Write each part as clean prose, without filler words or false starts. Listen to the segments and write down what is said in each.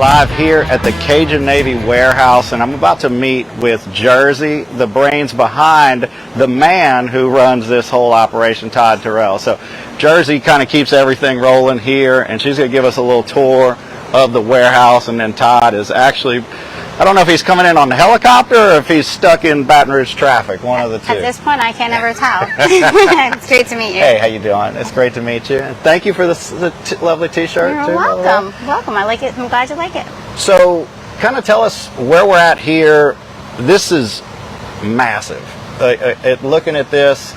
live here at the Cajun Navy warehouse, and I'm about to meet with Jersey, the brains behind the man who runs this whole operation, Todd Terrell. So Jersey kind of keeps everything rolling here, and she's going to give us a little tour of the warehouse, and then Todd is actually, I don't know if he's coming in on the helicopter or if he's stuck in Baton Rouge traffic, one of the two. At this point, I can't ever tell. It's great to meet you. Hey, how you doing? It's great to meet you. And thank you for this lovely t-shirt. You're welcome. Welcome. I like it. I'm glad you like it. So, kind of tell us where we're at here. This is massive. Looking at this,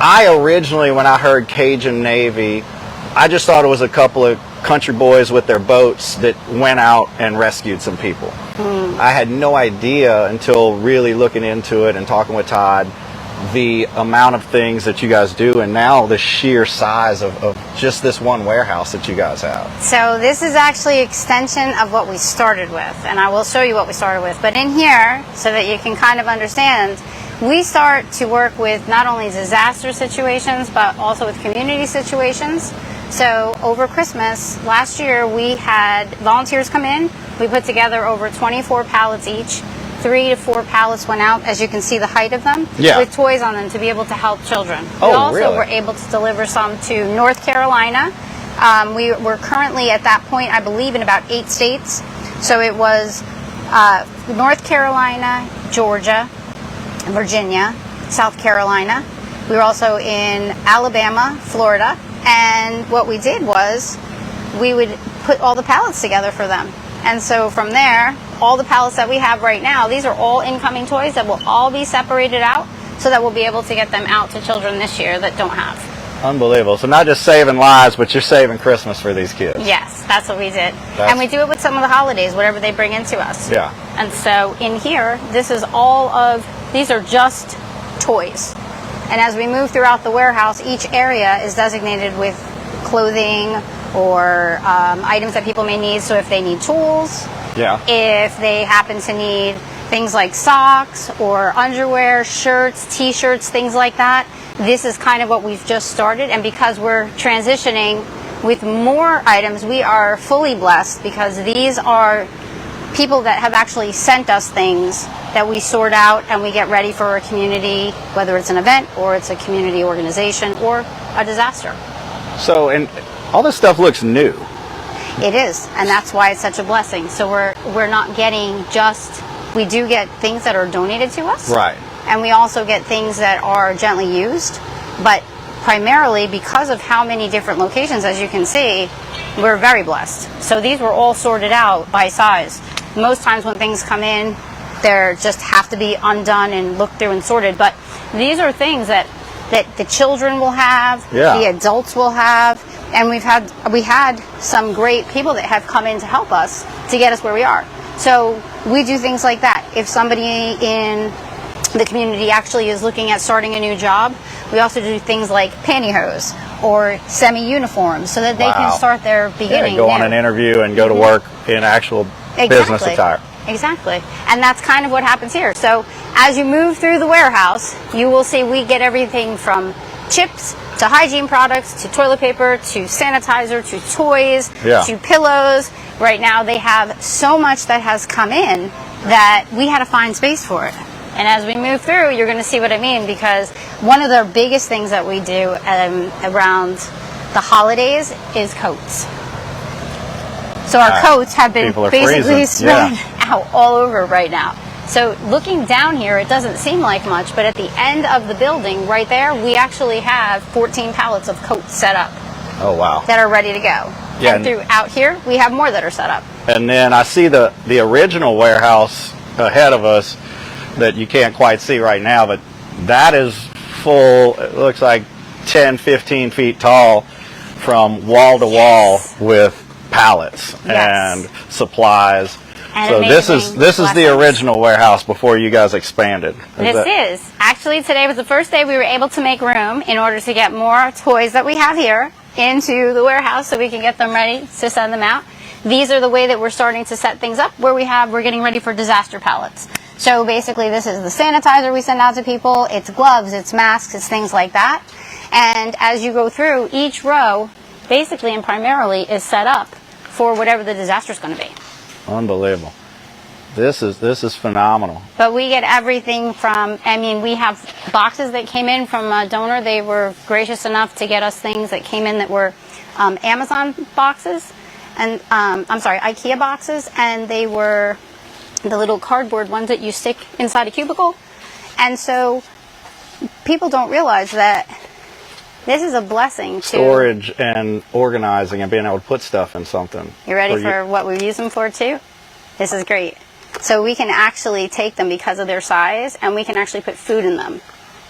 I originally, when I heard Cajun Navy, I just thought it was a couple of country boys with their boats that went out and rescued some people. I had no idea until really looking into it and talking with Todd the amount of things that you guys do, and now the sheer size of just this one warehouse that you guys have. So this is actually an extension of what we started with, and I will show you what we started with. But in here, so that you can kind of understand, we start to work with not only disaster situations, but also with community situations. So over Christmas last year, we had volunteers come in. We put together over 24 pallets each. 3 to 4 pallets went out, as you can see the height of them, with toys on them to be able to help children. We also were able to deliver some to North Carolina. We're currently at that point, I believe, in about 8 states. So it was North Carolina, Georgia, Virginia, South Carolina. We were also in Alabama, Florida. And what we did was we would put all the pallets together for them. And so from there, all the pallets that we have right now, these are all incoming toys that will all be separated out so that we'll be able to get them out to children this year that don't have. Unbelievable. So not just saving lives, but you're saving Christmas for these kids. Yes, that's what we did. And we do it with some of the holidays, whatever they bring into us. Yeah. And so in here, this is all of, these are just toys. And as we move throughout the warehouse, each area is designated with clothing or items that people may need. So if they need tools, if they happen to need things like socks or underwear, shirts, t-shirts, things like that, this is kind of what we've just started. And because we're transitioning with more items, we are fully blessed because these are people that have actually sent us things that we sort out and we get ready for a community, whether it's an event or it's a community organization or a disaster. So, and all this stuff looks new. It is, and that's why it's such a blessing. So we're not getting just, we do get things that are donated to us. Right. And we also get things that are gently used, but primarily because of how many different locations, as you can see, we're very blessed. So these were all sorted out by size. Most times when things come in, they just have to be undone and looked through and sorted. But these are things that the children will have, the adults will have, and we had some great people that have come in to help us to get us where we are. So we do things like that. If somebody in the community actually is looking at starting a new job, we also do things like pantyhose or semi-uniforms so that they can start their beginning. Go on an interview and go to work in actual business attire. Exactly. And that's kind of what happens here. So as you move through the warehouse, you will see we get everything from chips to hygiene products to toilet paper to sanitizer to toys to pillows. Right now they have so much that has come in that we had to find space for it. And as we move through, you're going to see what I mean, because one of the biggest things that we do around the holidays is coats. So our coats have been basically spread out all over right now. So looking down here, it doesn't seem like much, but at the end of the building right there, we actually have 14 pallets of coats set up. Oh, wow. That are ready to go. Yeah, and throughout here, we have more that are set up. And then I see the original warehouse ahead of us that you can't quite see right now, but that is full. It looks like 10, 15 feet tall from wall to wall with pallets and supplies. And so this is the original warehouse before you guys expanded. This is. Actually, today was the first day we were able to make room in order to get more toys that we have here into the warehouse so we can get them ready to send them out. These are the way that we're starting to set things up where we're getting ready for disaster pallets. So basically this is the sanitizer we send out to people, it's gloves, it's masks, it's things like that. And as you go through, each row basically and primarily is set up for whatever the disaster is going to be. Unbelievable. This is phenomenal. But we get everything from, I mean, we have boxes that came in from a donor. They were gracious enough to get us things that came in that were Amazon boxes, and I'm sorry, IKEA boxes, and they were the little cardboard ones that you stick inside a cubicle. And so people don't realize that this is a blessing to Storage and organizing and being able to put stuff in something. You ready for what we use them for too? This is great. So we can actually take them because of their size, and we can actually put food in them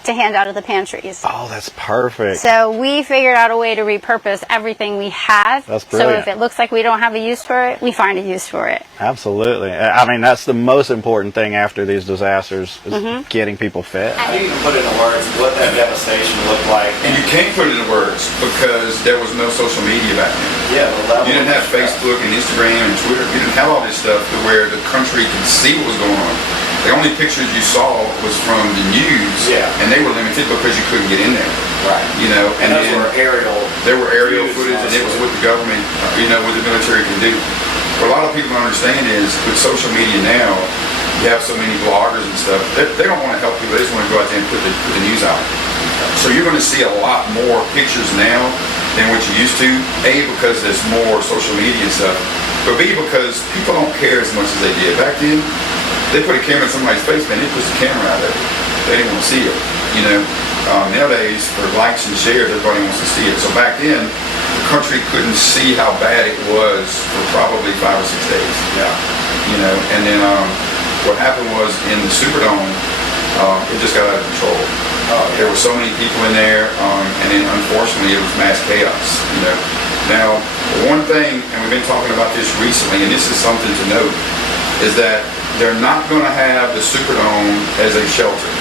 to hand out of the pantries. Oh, that's perfect. So we figured out a way to repurpose everything we have. That's so brilliant. if it looks like we don't have a use for it, we find a use for it. Absolutely. I mean, that's the most important thing after these disasters is getting people fed. How do you even put into words what that devastation looked like? And you can't put it into words because there was no social media back then. Yeah, the level. You didn't have Facebook and Instagram and Twitter. You didn't have all this stuff to where the country could see what was going on. The only pictures you saw was from the news, and they were limited because you couldn't get in there. Right. You know, and those were aerial. There were aerial footage, and it was what the government, you know, what the military can do. What a lot of people don't understand is with social media now, you have so many bloggers and stuff. They don't want to help people. They just want to go out there and put the news out. So you're going to see a lot more pictures now than what you used to. A, because there's more social media and stuff. But B, because people don't care as much as they did. Back then, they put a camera in somebody's face, man, they push the camera out of it. They didn't want to see it, you know. Nowadays, for likes and shares, everybody wants to see it. So back then, the country couldn't see how bad it was for probably 5 or 6 days. Yeah. You know, and then what happened was in the Superdome, it just got out of control. There were so many people in there, and then unfortunately, it was mass chaos, you know. Now, one thing, and we've been talking about this recently, and this is something to note, is that they're not going to have the Superdome as a shelter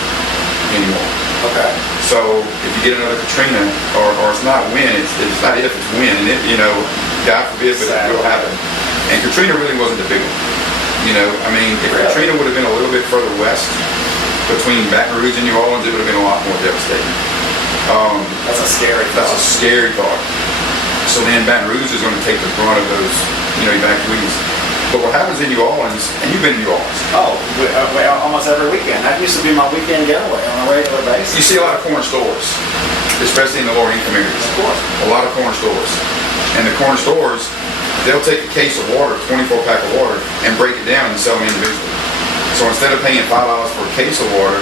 anymore. Okay. So if you get another Katrina, or it's not when, it's not if, it's when, and it, you know, God forbid, but it will happen. And Katrina really wasn't the big one. You know, I mean, if Katrina would have been a little bit further west, between Baton Rouge and New Orleans, it would have been a lot more devastating. That's a scary thought. That's a scary thought. So then Baton Rouge is going to take the brunt of those, you know, evacuees. But what happens in New Orleans, and you've been to New Orleans. Oh, almost every weekend. That used to be my weekend getaway on a regular basis. You see a lot of corner stores, especially in the lower income areas. Of course. A lot of corner stores. And the corner stores, they'll take a case of water, 24 pack of water, and break it down and sell them individually. So instead of paying $5 for a case of water,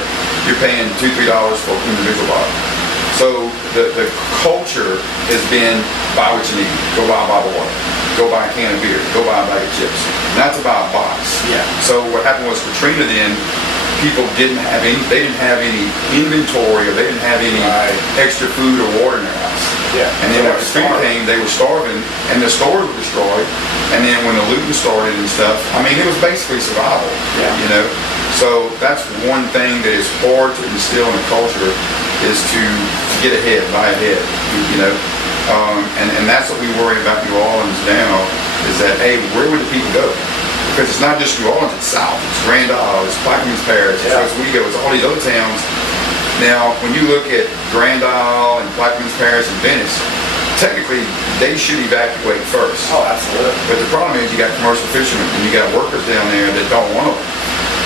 you're paying $2, $3 for an individual bottle. So the culture has been buy what you need. Go buy a bottle of water. Go buy a can of beer. Go buy a bag of chips. Not to buy a box. Yeah. So what happened was Katrina then, people didn't have any inventory, or they didn't have any extra food or water in their house. Yeah. And then when Katrina came, they were starving, and the stores were destroyed. And then when the looting started and stuff, I mean, it was basically survival. Yeah. You know. So that's one thing that is hard to instill in a culture, is to get ahead, buy ahead. You know. And that's what we worry about New Orleans now, is that, hey, where would the people go? Because it's not just New Orleans, it's South, it's Grand Isle, it's Plaquemines Parish, it's Oswego, it's all these other towns. Now, when you look at Grand Isle and Plaquemines Parish and Venice, technically, they should evacuate first. Oh, absolutely. But the problem is you got commercial fishermen and you got workers down there that don't want to.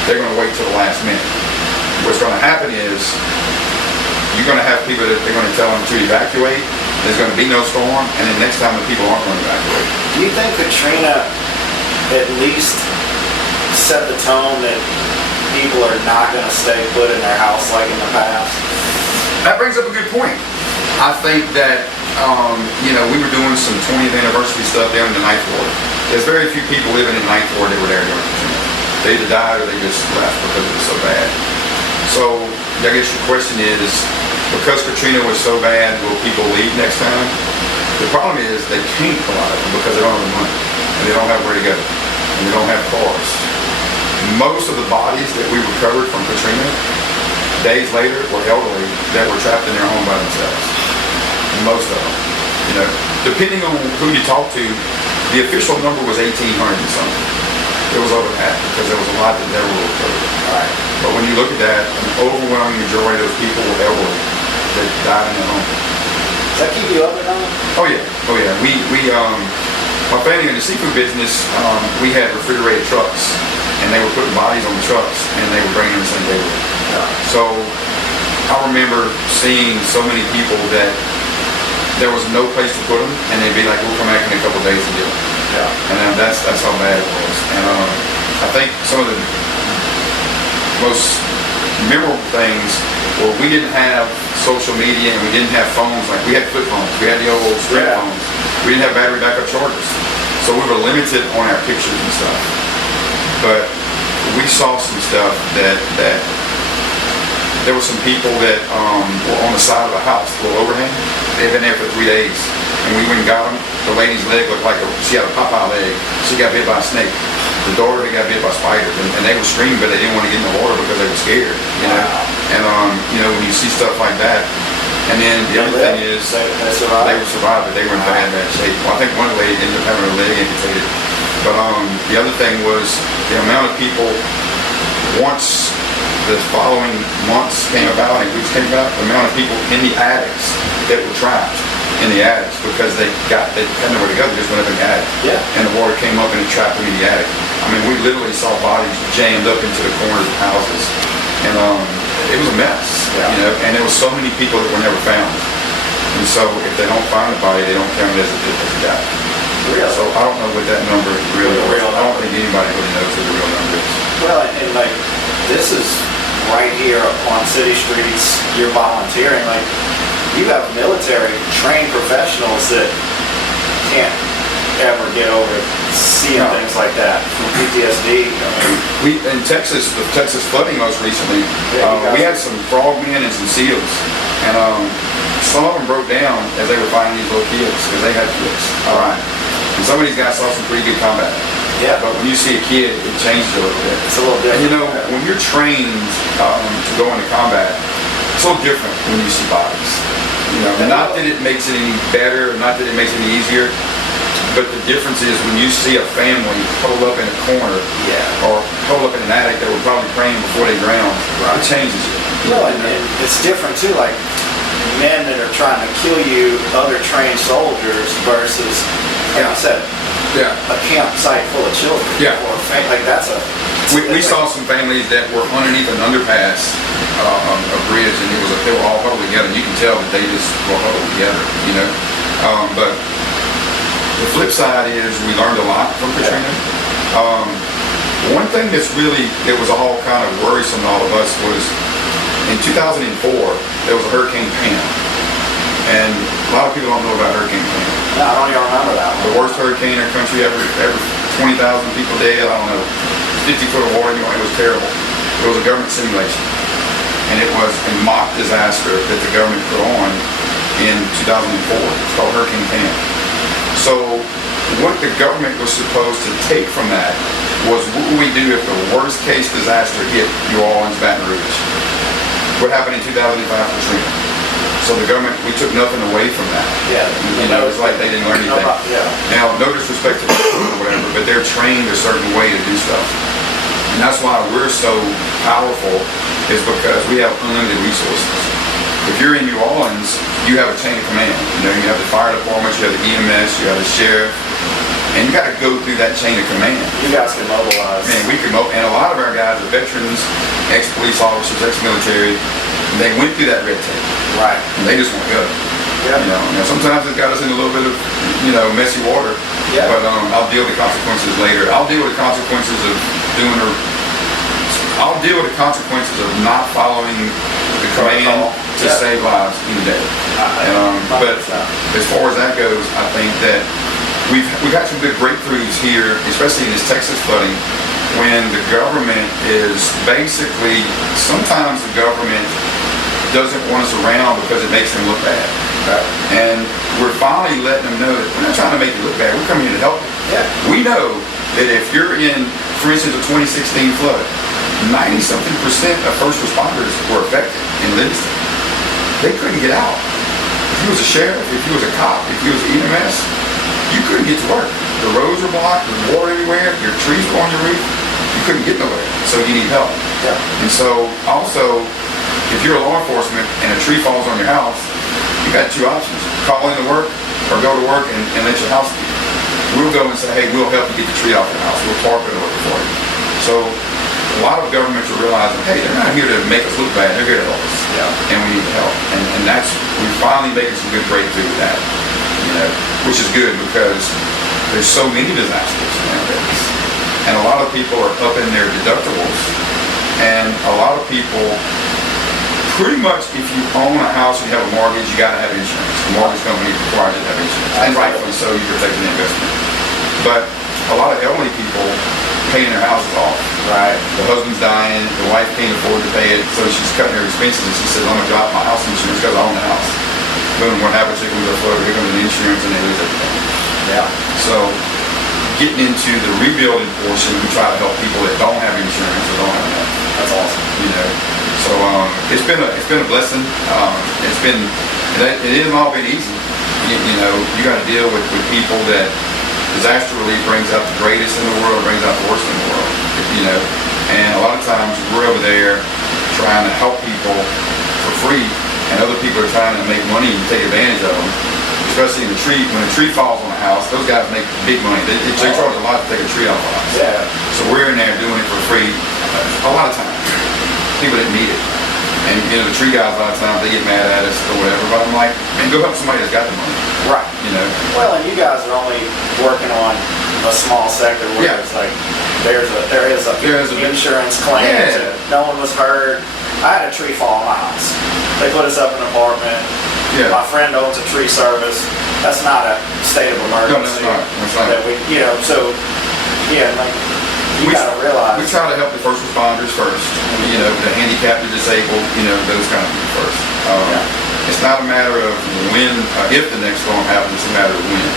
They're going to wait till the last minute. What's going to happen is you're going to have people that they're going to tell them to evacuate. There's going to be no storm, and then next time the people aren't going to evacuate. Do you think Katrina at least set the tone that people are not going to stay put in their house like in the past? That brings up a good point. I think that, you know, we were doing some 20th anniversary stuff down in the Ninth Ward. There's very few people living in the Ninth Ward that were there during Katrina. They either died or they just left because it was so bad. So I guess your question is, because Katrina was so bad, will people leave next time? The problem is they can't, a lot of them, because they don't have the money, and they don't have where to go, and they don't have cars. Most of the bodies that we recovered from Katrina, days later, were elderly that were trapped in their home by themselves. Most of them. You know, depending on who you talk to, the official number was 1,800 and something. It was over that, because there was a lot that never were recovered. Right. But when you look at that, an overwhelming majority of those people were elderly that died in their home. Does that keep you up at night? Oh yeah. We My family in the seafood business, we had refrigerated trucks, and they were putting bodies on the trucks, and they were bringing them to San Diego. So I remember seeing so many people that there was no place to put them, and they'd be like, "We'll come back in a couple of days and get them." And that's how bad it was. And I think some of the most memorable things were we didn't have social media and we didn't have phones. Like, we had flip phones, we had the old strip phones. We didn't have battery backup chargers, so we were limited on our pictures and stuff. But we saw some stuff that there were some people that were on the side of a house, a little overhang. They'd been there for 3 days, and we went and got them. The lady's leg looked like she had a Popeye leg. She got bit by a snake. The daughter got bit by spiders, and they were screaming, but they didn't want to get in the water because they were scared. You know, and when you see stuff like that, and then the other thing is they survived, but they were in bad shape. Well, I think one lady ended up having her leg amputated. But the other thing was the amount of people, once the following months came about and weeks came about, the amount of people in the attics that were trapped in the attics because they had nowhere to go. They just went up in the attic. And the water came up and it trapped them in the attic. I mean, we literally saw bodies jammed up into the corners of houses. And it was a mess, you know, and there was so many people that were never found. And so if they don't find the body, they don't count it as a death. Really? So I don't know what that number really is. I don't think anybody really knows what the real number is. Well, and like, this is right here on city streets. You're volunteering. Like, you have military trained professionals that can't ever get over seeing things like that from PTSD. We in Texas, the Texas flooding most recently, we had some frogmen and some seals, and some of them broke down as they were finding these little kids because they had kids. All right, and some of these guys saw some pretty good combat. But when you see a kid, it changes a little bit. It's a little different. And you know, when you're trained to go into combat, it's a little different when you see bodies. You know, not that it makes it any better, not that it makes it any easier, but the difference is when you see a family hold up in a corner or hold up in an attic that were probably praying before they drowned, it changes you. Well, and it's different too, like men that are trying to kill you, other trained soldiers versus, like you said, a campsite full of children. Or like that's a... We saw some families that were underneath an underpass, a bridge, and they were all huddled together. You can tell that they just were huddled together, you know. But the flip side is we learned a lot from Katrina. One thing that was all kind of worrisome to all of us was in 2004, there was a Hurricane Pam. And a lot of people don't know about Hurricane Pam. No, I don't even remember that one. The worst hurricane in our country ever 20,000 people dead, I don't know, 50 foot of water, you know, it was terrible. It was a government simulation. And it was a mock disaster that the government put on in 2004. It's called Hurricane Pam. So what the government was supposed to take from that was, what would we do if the worst case disaster hit New Orleans, Baton Rouge? What happened in 2005 Katrina? So the government, we took nothing away from that. You know, it's like they didn't learn anything. Now, no disrespect to them or whatever, but they're trained a certain way to do stuff. And that's why we're so powerful, is because we have unlimited resources. If you're in New Orleans, you have a chain of command. You know, you have the fire department, you have the EMS, you have the sheriff, and you got to go through that chain of command. You guys can mobilize. Man, we can and a lot of our guys are veterans, ex-police officers, ex-military. They went through that red tape. Right. And they just want to go. You know, now sometimes it got us in a little bit of, you know, messy water. But I'll deal with the consequences later. I'll deal with the consequences of I'll deal with the consequences of not following the command to save lives any day. But as far as that goes, I think that we've had some good breakthroughs here, especially in this Texas flooding, when the government is basically, sometimes the government doesn't want us around because it makes them look bad. And we're finally letting them know that we're not trying to make you look bad, we're coming here to help you. We know that if you're in, for instance, a 2016 flood, 90-something% of first responders were affected in Livingston. They couldn't get out. If you was a sheriff, if you was a cop, if you was an EMS, you couldn't get to work. The roads were blocked, there's water everywhere, your trees were on your roof, you couldn't get nowhere, so you need help. And so, also, if you're a law enforcement and a tree falls on your house, you got two options: call in to work or go to work and let your house be. we'll go and say, hey, we'll help you get the tree off your house. We'll tarp it over for you. So a lot of governments are realizing, hey, they're not here to make us look bad. They're here to help us. Yeah. And we need help. And that's, we're finally making some good breakthrough with that, which is good because there's so many disasters nowadays. And a lot of people are up in their deductibles. And a lot of people, pretty much if you own a house and you have a mortgage, you got to have insurance. The mortgage company requires you to have insurance. And rightfully so, you're protecting the investment. But a lot of elderly people paying their houses off. Right. The husband's dying, the wife can't afford to pay it, so she's cutting her expenses and she says, I'm going to drop my house insurance because I own the house. Boom, what happens here comes a flood, here comes the insurance, and they lose everything. Yeah. So getting into the rebuilding portion, we try to help people that don't have insurance or don't have enough. That's awesome. So it's been a blessing. It hasn't all been easy. You got to deal with people that disaster relief brings out the greatest in the world, brings out the worst in the world. And a lot of times we're over there trying to help people for free, and other people are trying to make money and take advantage of them. Especially in the tree, when a tree falls on a house, those guys make big money. They charge a lot to take a tree off a house. Yeah. So we're in there doing it for free a lot of times. People that need it. And the tree guys a lot of times they get mad at us or whatever, but I'm like, man, go help somebody that's got the money. Right. Well, and you guys are only working on a small sector where it's like there is a insurance claim. Yeah. No one was hurt. I had a tree fall in my house. They put us up in an apartment. Yeah. My friend owns a tree service. That's not a state of emergency. No, that's not. That we, so like you gotta realize we try to help the first responders first. The handicapped, the disabled, those kind of people first. It's not a matter of when, if the next storm happens, it's a matter of when.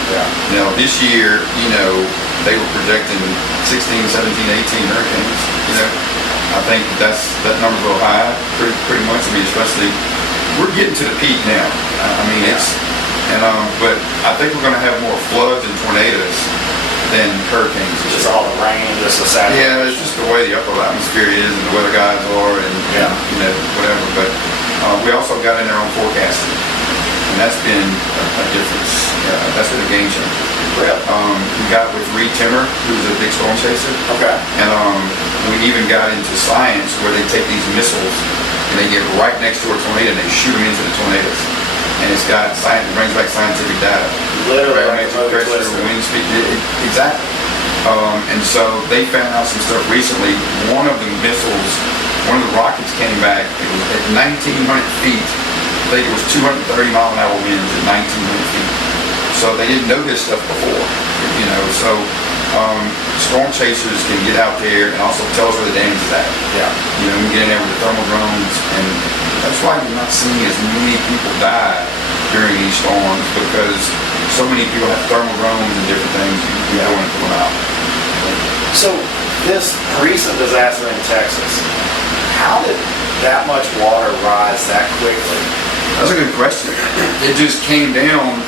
Yeah. This year, they were projecting 16, 17, 18 hurricanes. I think that number's a little high, pretty much. Especially, we're getting to the peak now. But I think we're going to have more floods and tornadoes than hurricanes. Just all the rain, just the saturation. Yeah, it's just the way the upper atmosphere is and the weather guys are and whatever. But we also got in our own forecasting, and that's been a difference. That's been a game changer. Really? We got with Reed Timmer, who's a big storm chaser. Okay. And we even got into science where they take these missiles and they get right next to a tornado and they shoot them into the tornadoes. And it's got science, it brings back scientific data. Literally, barometric pressure, wind speed, exactly. And so they found out some stuff recently. One of the missiles, one of the rockets came back. It was at 1,900 feet. I think it was 230 mile an hour winds at 1,900 feet. So they didn't know this stuff before, So storm chasers can get out there and also tell us where the damage is at. Yeah. We get in there with the thermal drones, and that's why you're not seeing as many people die during these storms, because so many people have thermal drones and different things you go and pull them out. So this recent disaster in Texas, how did that much water rise that quickly? That's a good question. It just came down,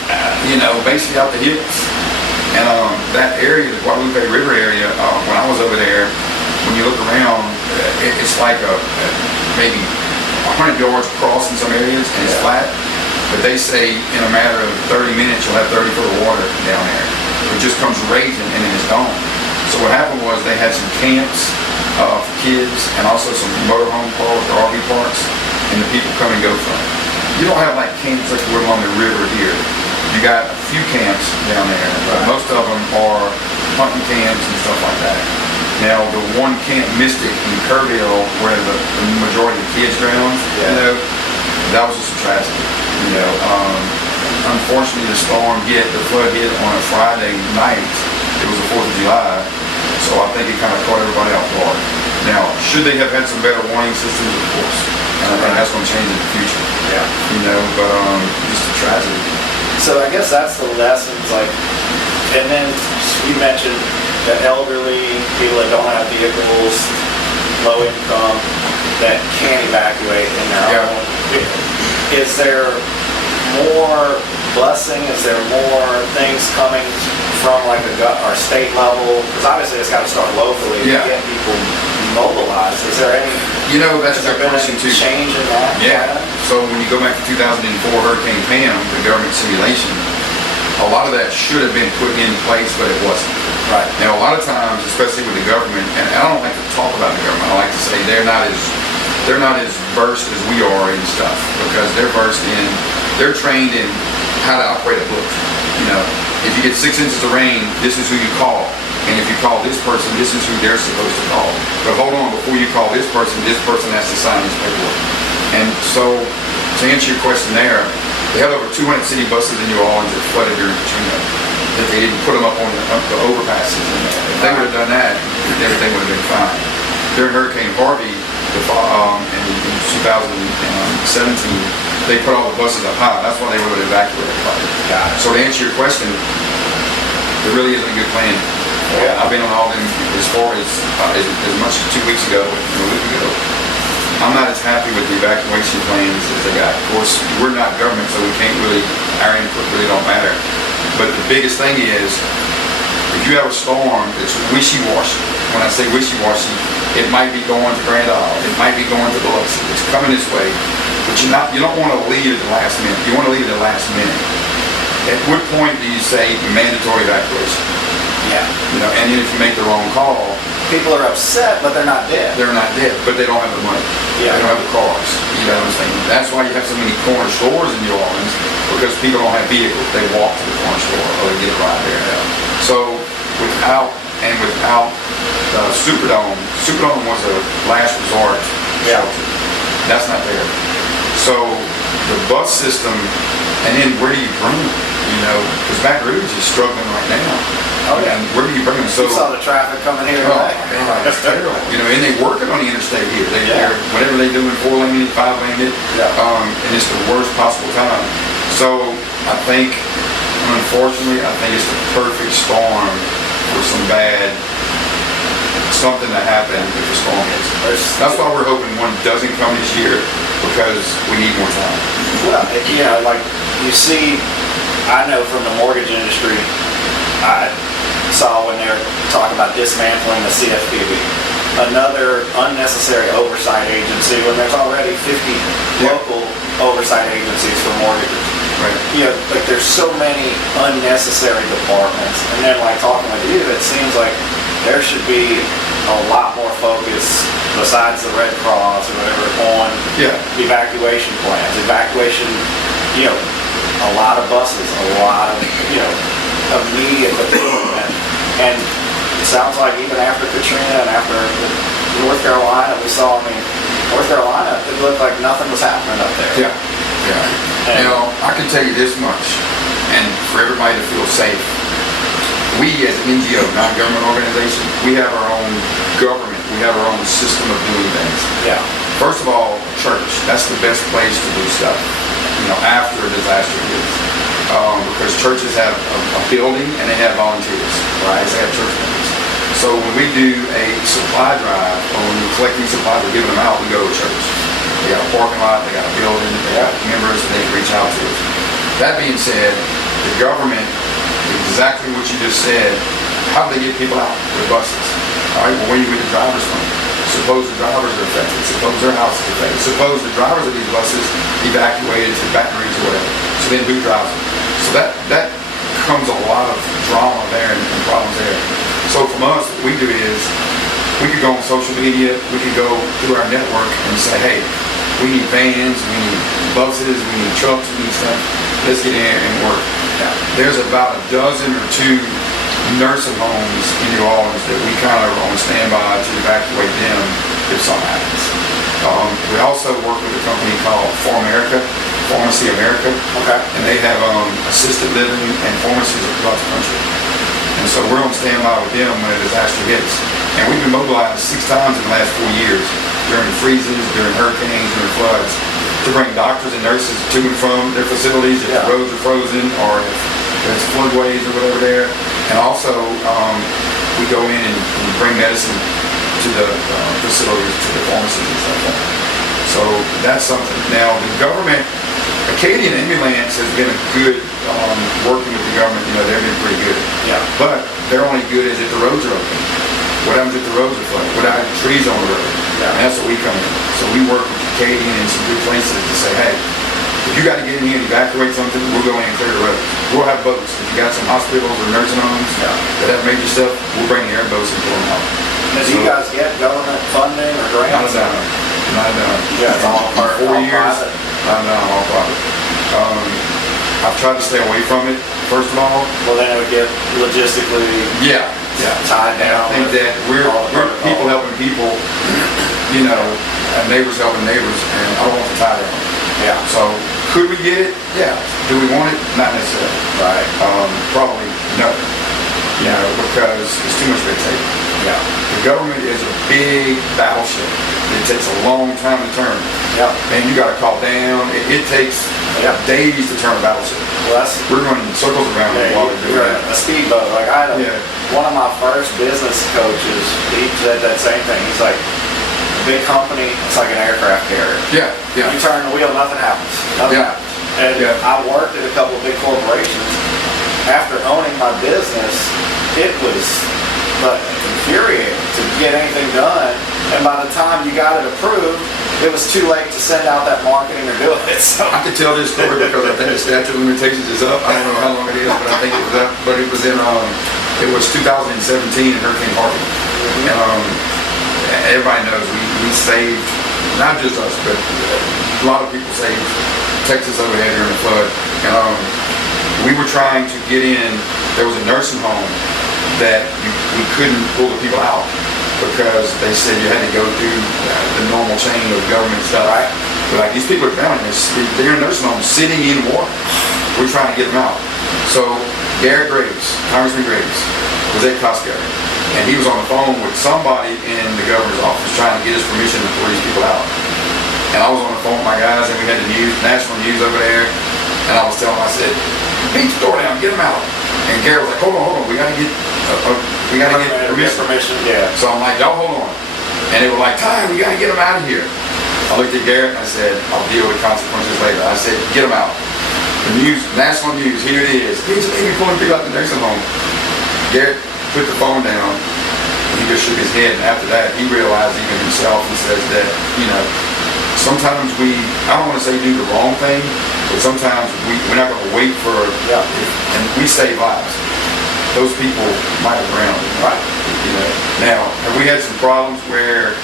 basically out the hills. And that area, the Guadalupe River area, when I was over there, when you look around, it's like maybe 100 yards across in some areas, and it's flat. But they say in a matter of 30 minutes, you'll have 30 foot of water down there. It just comes raging, and then it's gone. So what happened was they had some camps for kids, and also some motorhome parks or RV parks, and the people come and go from it. You don't have like camps like you would along the river here. You got a few camps down there, but most of them are hunting camps and stuff like that. Now, the one Camp Mystic in Kerrville, where the majority of kids drowned, that was just a tragedy. Unfortunately, the flood hit on a Friday night. It was the 4th of July, so I think it kind of caught everybody off guard. Now, should they have had some better warning systems? Of course. And I think that's going to change in the future. Yeah. But just a tragedy. So I guess that's the lessons, and then you mentioned the elderly, people that don't have vehicles, low income, that can't evacuate in their own. Is there more busing? Is there more things coming from our state level? Because obviously it's got to start locally to get people mobilized. Is there any? That's a question too. Change in that? Yeah. So when you go back to 2004 Hurricane Pam, the government simulation, A lot of that should have been put in place, but it wasn't. Right. Now, a lot of times, especially with the government, and I don't like to talk about the government, I like to say they're not as versed as we are in stuff, because they're trained in how to operate a book. You know, if you get 6 inches of rain, this is who you call. And if you call this person, this is who they're supposed to call. But hold on, before you call this person has to sign this paperwork. And so, to answer your question there, they had over 200 city buses in New Orleans that flooded during Katrina, that they didn't put them up on the overpasses in there. If they would have done that, everything would have been fine. During Hurricane Harvey, in 2017, they put all the buses up high. That's why they would have evacuated everybody. So to answer your question, there really isn't a good plan. I've been on all them as far as much as 2 weeks ago and a week ago. I'm not as happy with the evacuation plans as they got. Of course, we're not government, so we can't really, our input really don't matter. But the biggest thing is, if you have a storm that's wishy-washy, when I say wishy-washy, it might be going to Grand Isle, it might be going to Biloxi, it's coming this way, but you don't want to leave it at the last minute. You want to leave it at the last minute. At what point do you say mandatory evacuation? Yeah. You know, and then if you make the wrong call, people are upset, but they're not dead. They're not dead, but they don't have the money. Yeah. They don't have the cars. You know what I'm saying? That's why you have so many corner stores in New Orleans, because people don't have vehicles. They walk to the corner store or they get a ride there. Yeah. So without the Superdome was a last resort shelter. That's not there. So the bus system, and then where do you bring them? You know, because Baton Rouge is struggling right now. Oh yeah. And where do you bring them? So you saw the traffic coming here today. God, that's terrible. You know, and they working on the interstate here. They're whatever they do in 4-lane, 5-lane, and it's the worst possible time. So I think, unfortunately, it's the perfect storm for something to happen if the storm hits. That's why we're hoping one doesn't come this year, because we need more time. Well, like you see, I know from the mortgage industry, I saw when they were talking about dismantling the CFPB, another unnecessary oversight agency when there's already 50 local oversight agencies for mortgages. Right. You know, like there's so many unnecessary departments. And then like talking with you, it seems like there should be a lot more focus besides the Red Cross or whatever on evacuation plans. Evacuation, you know, a lot of buses, a lot of, you know, immediate deployment. And it sounds like even after Katrina and after North Carolina, we saw, North Carolina, it looked like nothing was happening up there. Yeah. You know, I can tell you this much, and for everybody to feel safe, we as an NGO, non-government organization, we have our own government, we have our own system of doing things. Yeah. First of all, church, that's the best place to do stuff, you know, after a disaster hits. Because churches have a building and they have volunteers, right? They have church members. So when we do a supply drive, or when we're collecting supplies, we're giving them out, we go to a church. They got a parking lot, they got a building, they got members, and they can reach out to us. That being said, the government, exactly what you just said, how do they get people out with buses? All right, well, where do you get the drivers from? Suppose the drivers are affected. Suppose their house is affected. Suppose the drivers of these buses evacuated to Baton Rouge or whatever. So then who drives them? So that comes a lot of drama there and problems there. So from us, what we do is, we could go on social media, we could go through our network and say, hey, we need vans, we need buses, we need trucks, we need stuff. Let's get in and work. There's about a dozen or two nursing homes in New Orleans that we kind of are on standby to evacuate them if something happens. We also work with a company called Pharmacy America. Okay. And they have assisted living and pharmacies across the country. And so we're on standby with them when a disaster hits. And we've been mobilized 6 times in the last 4 years, during freezes, during hurricanes, during floods, to bring doctors and nurses to and from their facilities if the roads are frozen or if there's floodways or whatever there. And also, we go in and bring medicine to the facilities, to the pharmacies and stuff like that. So that's something. Now, the government, Acadian Ambulance has been a good, working with the government, you know, they've been pretty good. Yeah. But they're only good as if the roads are open. What happens if the roads are flooded? What happens if the trees on the road? Yeah. And that's what we come in. So we work with Acadian in some good places to say, hey, If you got to get in here and evacuate something, we'll go in and clear the roads. We'll have boats. If you got some hospitals or nursing homes that have major stuff, we'll bring the airboats and pull them out. Do you guys get government funding or grants? Not a dime. You guys all part 4 years. private? All private. I've tried to stay away from it, first of all. Well, then it would get logistically Yeah. tied down. I think that we're people helping people, you know, and neighbors helping neighbors, and I don't want to tie down. Yeah. So, could we get it? Yeah. Do we want it? Not necessarily. Right. Probably no. You know, because it's too much red tape. Yeah. The government is a big battleship. It takes a long time to turn. Yeah. And you got to call down. It takes days to turn a battleship. Well, that's We're running circles around it while we're doing you're that. a speedboat. Like I had one of my first business coaches. He said that same thing. He's like, a big company, it's like an aircraft carrier. Yeah. You turn the wheel, nothing happens. Nothing happens. And I worked at a couple of big corporations. After owning my business, it was infuriating to get anything done. And by the time you got it approved, it was too late to send out that marketing or do it. So I could tell this story because I think the statute of limitations is up. I don't know how long it is, but I think it was up. But it was it was 2017 in Hurricane Harvey. Everybody knows we saved, not just us, but a lot of people saved Texas overhead during the flood. And we were trying to get in. There was a nursing home that we couldn't pull the people out because they said you had to go through the normal chain of government stuff. Right. But like these people are drowning. They're in a nursing home sitting in water. We're trying to get them out. So Garrett Graves, Congressman Graves, was at Costco. And he was on the phone with somebody in the governor's office trying to get his permission to pull these people out. And I was on the phone with my guys, and we had the news, national news over there. And I was telling them, I said, beat the door down, get them out. And Garrett was like, hold on, we gotta get permission. Yeah. So I'm like, y'all hold on. And they were like, Ty, we gotta get them out of here. I looked at Garrett and I said, I'll deal with consequences later. I said, get them out. The news, national news, here it is. He's pulling people out the nursing home. Garrett put the phone down and he just shook his head. And after that, he realized even himself, he says that, you know, sometimes I don't want to say do the wrong thing, but sometimes we're not going to wait for, and we save lives. Those people might have drowned, right? You know. Now, have we had some problems where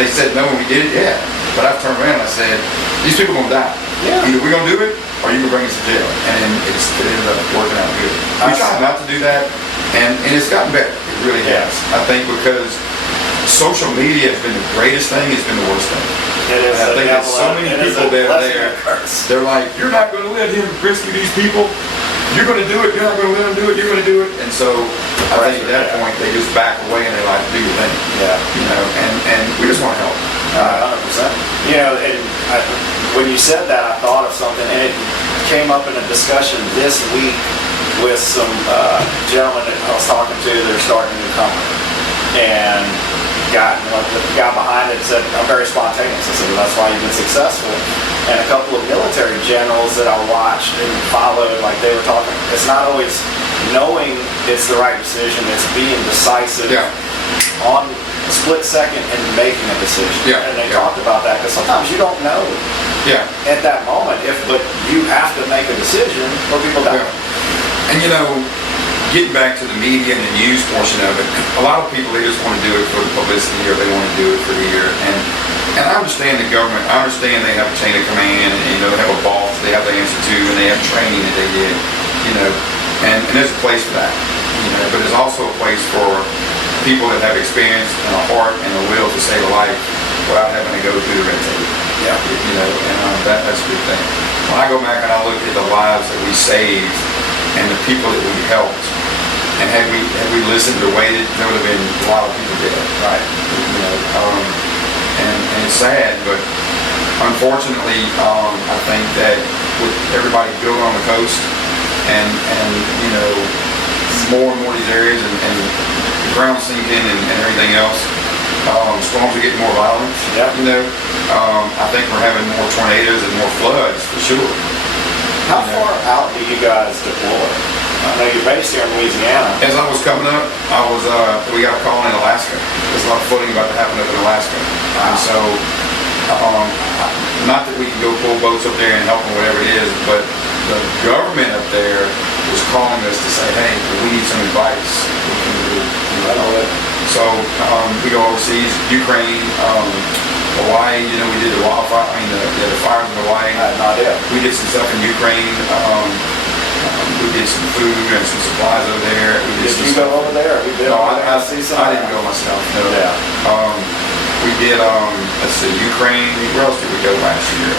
they said no when we did it? Yeah. But I've turned around and I said, these people are going to die. Yeah. Either we're going to do it or you're going to bring us to jail. And it ended up working out good. We try not to do that, and it's gotten better. It really has. I think because social media has been the greatest thing, it's been the worst thing. It is. And I think there's so many people that are there. They're like, you're not going to let him rescue these people. You're going to do it. You're not going to let him do it. You're going to do it. And so I think at that point they just back away and they like, do your thing. Yeah. You know, and we just want to help. 100%. You know, and when you said that, I thought of something, and it came up in a discussion this week with some gentlemen that I was talking to that are starting a new company. And the guy behind it said, I'm very spontaneous. I said, well, that's why you've been successful. And a couple of military generals that I watched and followed, like they were talking, it's not always knowing it's the right decision, it's being decisive on a split second and making a decision. Yeah. And they talked about that because sometimes you don't know at that moment, but you have to make a decision or people die. And you know, getting back to the media and the news portion of it, a lot of people, they just want to do it for the publicity or they want to do it for the year. And I understand the government. I understand they have a chain of command and, you know, they have a boss they have to answer to and they have training that they get, you know, and there's a place for that, you know, but there's also a place for people that have experience and a heart and a will to save a life without having to go through the red tape. Yeah. You know, and that's a good thing. When I go back and I look at the lives that we saved and the people that we helped, and had we listened or waited, there would have been a lot of people dead. Right. You know, and it's sad, but unfortunately, I think that with everybody building on the coast and you know, more and more of these areas and the ground sinking and everything else, storms are getting more violent. Yeah. You know, I think we're having more tornadoes and more floods for sure. How far out do you guys deploy? I know you're based here in Louisiana. As I was coming up, we got a call in Alaska. There's a lot of flooding about to happen up in Alaska. And so not that we can go pull boats up there and help them, whatever it is, but the government up there was calling us to say, hey, we need some advice. So we go overseas, Ukraine, Hawaii. We did the wildfire. The fires in Hawaii. I had no idea. We did some stuff in Ukraine. We did some food and some supplies over there. Did you go over there? No, I didn't go myself. No. Yeah. We did. Let's see, Ukraine. Where else did we go last year?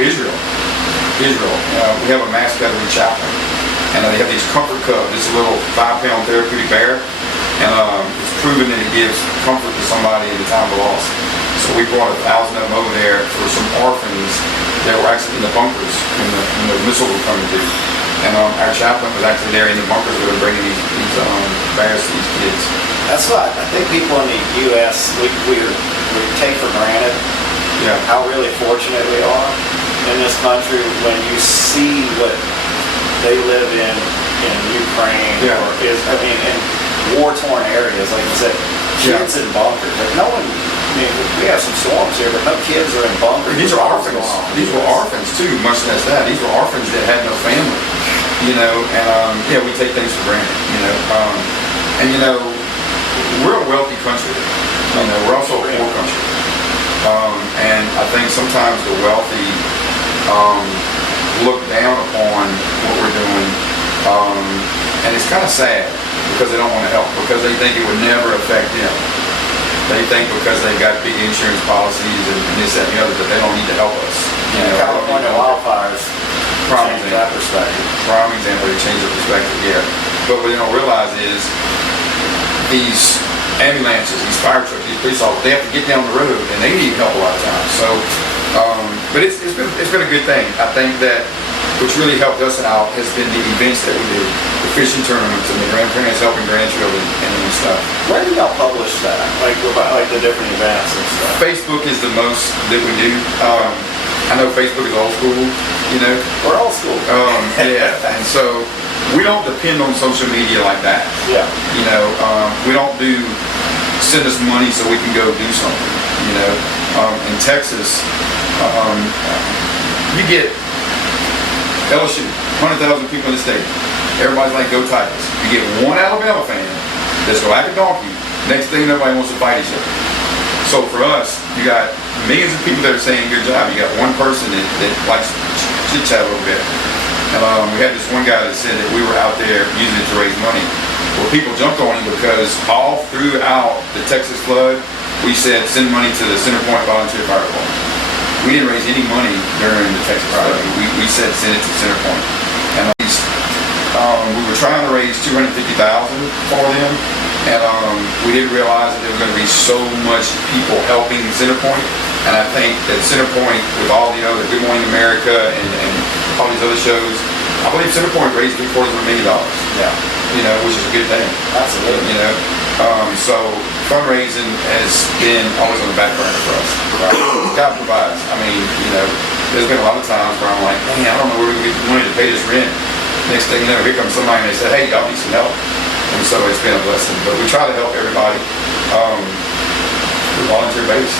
Israel. We have a mass gathering chaplain, and they have these comfort cups. This little 5-pound therapeutic bear, and it's proven that it gives comfort to somebody in the time of loss. So we brought 1,000 of them over there for some orphans that were actually in the bunkers when the missile was coming through. And our chaplain was actually there in the bunkers with them bringing these bears to these kids. That's what I think people in the U.S. we take for granted. Yeah. How really fortunate we are in this country when you see what they live in Ukraine Yeah. or in war-torn areas, like you said, kids in bunkers. Like no one. We have some storms here, but no kids are in bunkers. These are orphans. These were orphans too, much less that. These were orphans that had no family, and we take things for granted, we're a wealthy country. We're also a poor country, and I think sometimes the wealthy look down upon what we're doing, and it's kind of sad because they don't want to help because they think it would never affect them. They think because they've got big insurance policies and this, that, and the other, that they don't need to help us. California wildfires change that perspective. Prime example, they change the perspective, yeah. But what they don't realize is these ambulances, these fire trucks, these police officers, they have to get down the road and they need help a lot of times. So, but it's been a good thing. I think that what's really helped us out has been the events that we do, the fishing tournaments and the grandparents helping grandchildren and stuff. Where do y'all publish that? Like the different events and stuff? Facebook is the most that we do. I know Facebook is old school, We're old school. Yeah, and so we don't depend on social media like that. Yeah. We don't do send us money so we can go do something. In Texas, you get LSU, 100,000 people in the state. Everybody's like, go Tigers. You get one Alabama fan that's go like a donkey. Next thing, nobody wants to fight each other. So for us, you got millions of people that are saying good job. You got one person that likes to chit-chat a little bit. And we had this one guy that said that we were out there using it to raise money. Well, people jumped on him because all throughout the Texas flood, we said send money to the Centerpoint Volunteer Fire Department. We didn't raise any money during the Texas flood. We said send it to Centerpoint. And we were trying to raise $250,000 for them. And we didn't realize that there was going to be so much people helping Centerpoint. And I think that Centerpoint, with all the other Good Morning America and all these other shows, I believe Centerpoint raised $750,000. Yeah. Which is a good thing. Absolutely. So fundraising has been always on the back burner for us. God provides. There's been a lot of times where I'm like, man, I don't know where we're going to get the money to pay this rent. Next thing you know, here comes somebody and they say, hey, y'all need some help. And so it's been a blessing. But we try to help everybody. We're volunteer based.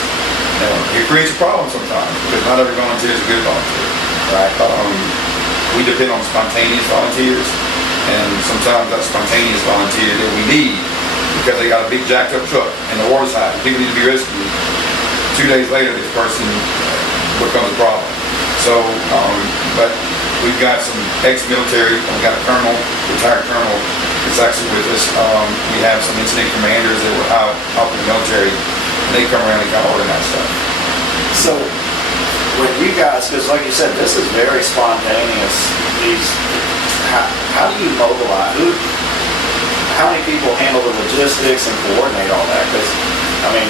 It creates a problem sometimes because not every volunteer is a good volunteer. Right. We depend on spontaneous volunteers, and sometimes that spontaneous volunteer that we need because they got a big jacked up truck and the water's high. People need to be rescued. 2 days later, this person becomes a problem. So, but we've got some ex-military. We've got a colonel, retired colonel, that's actually with us. We have some incident commanders that were out in the military, and they come around and kind of organize stuff. So, when you guys, because like you said, this is very spontaneous. How do you mobilize? How many people handle the logistics and coordinate all that? Because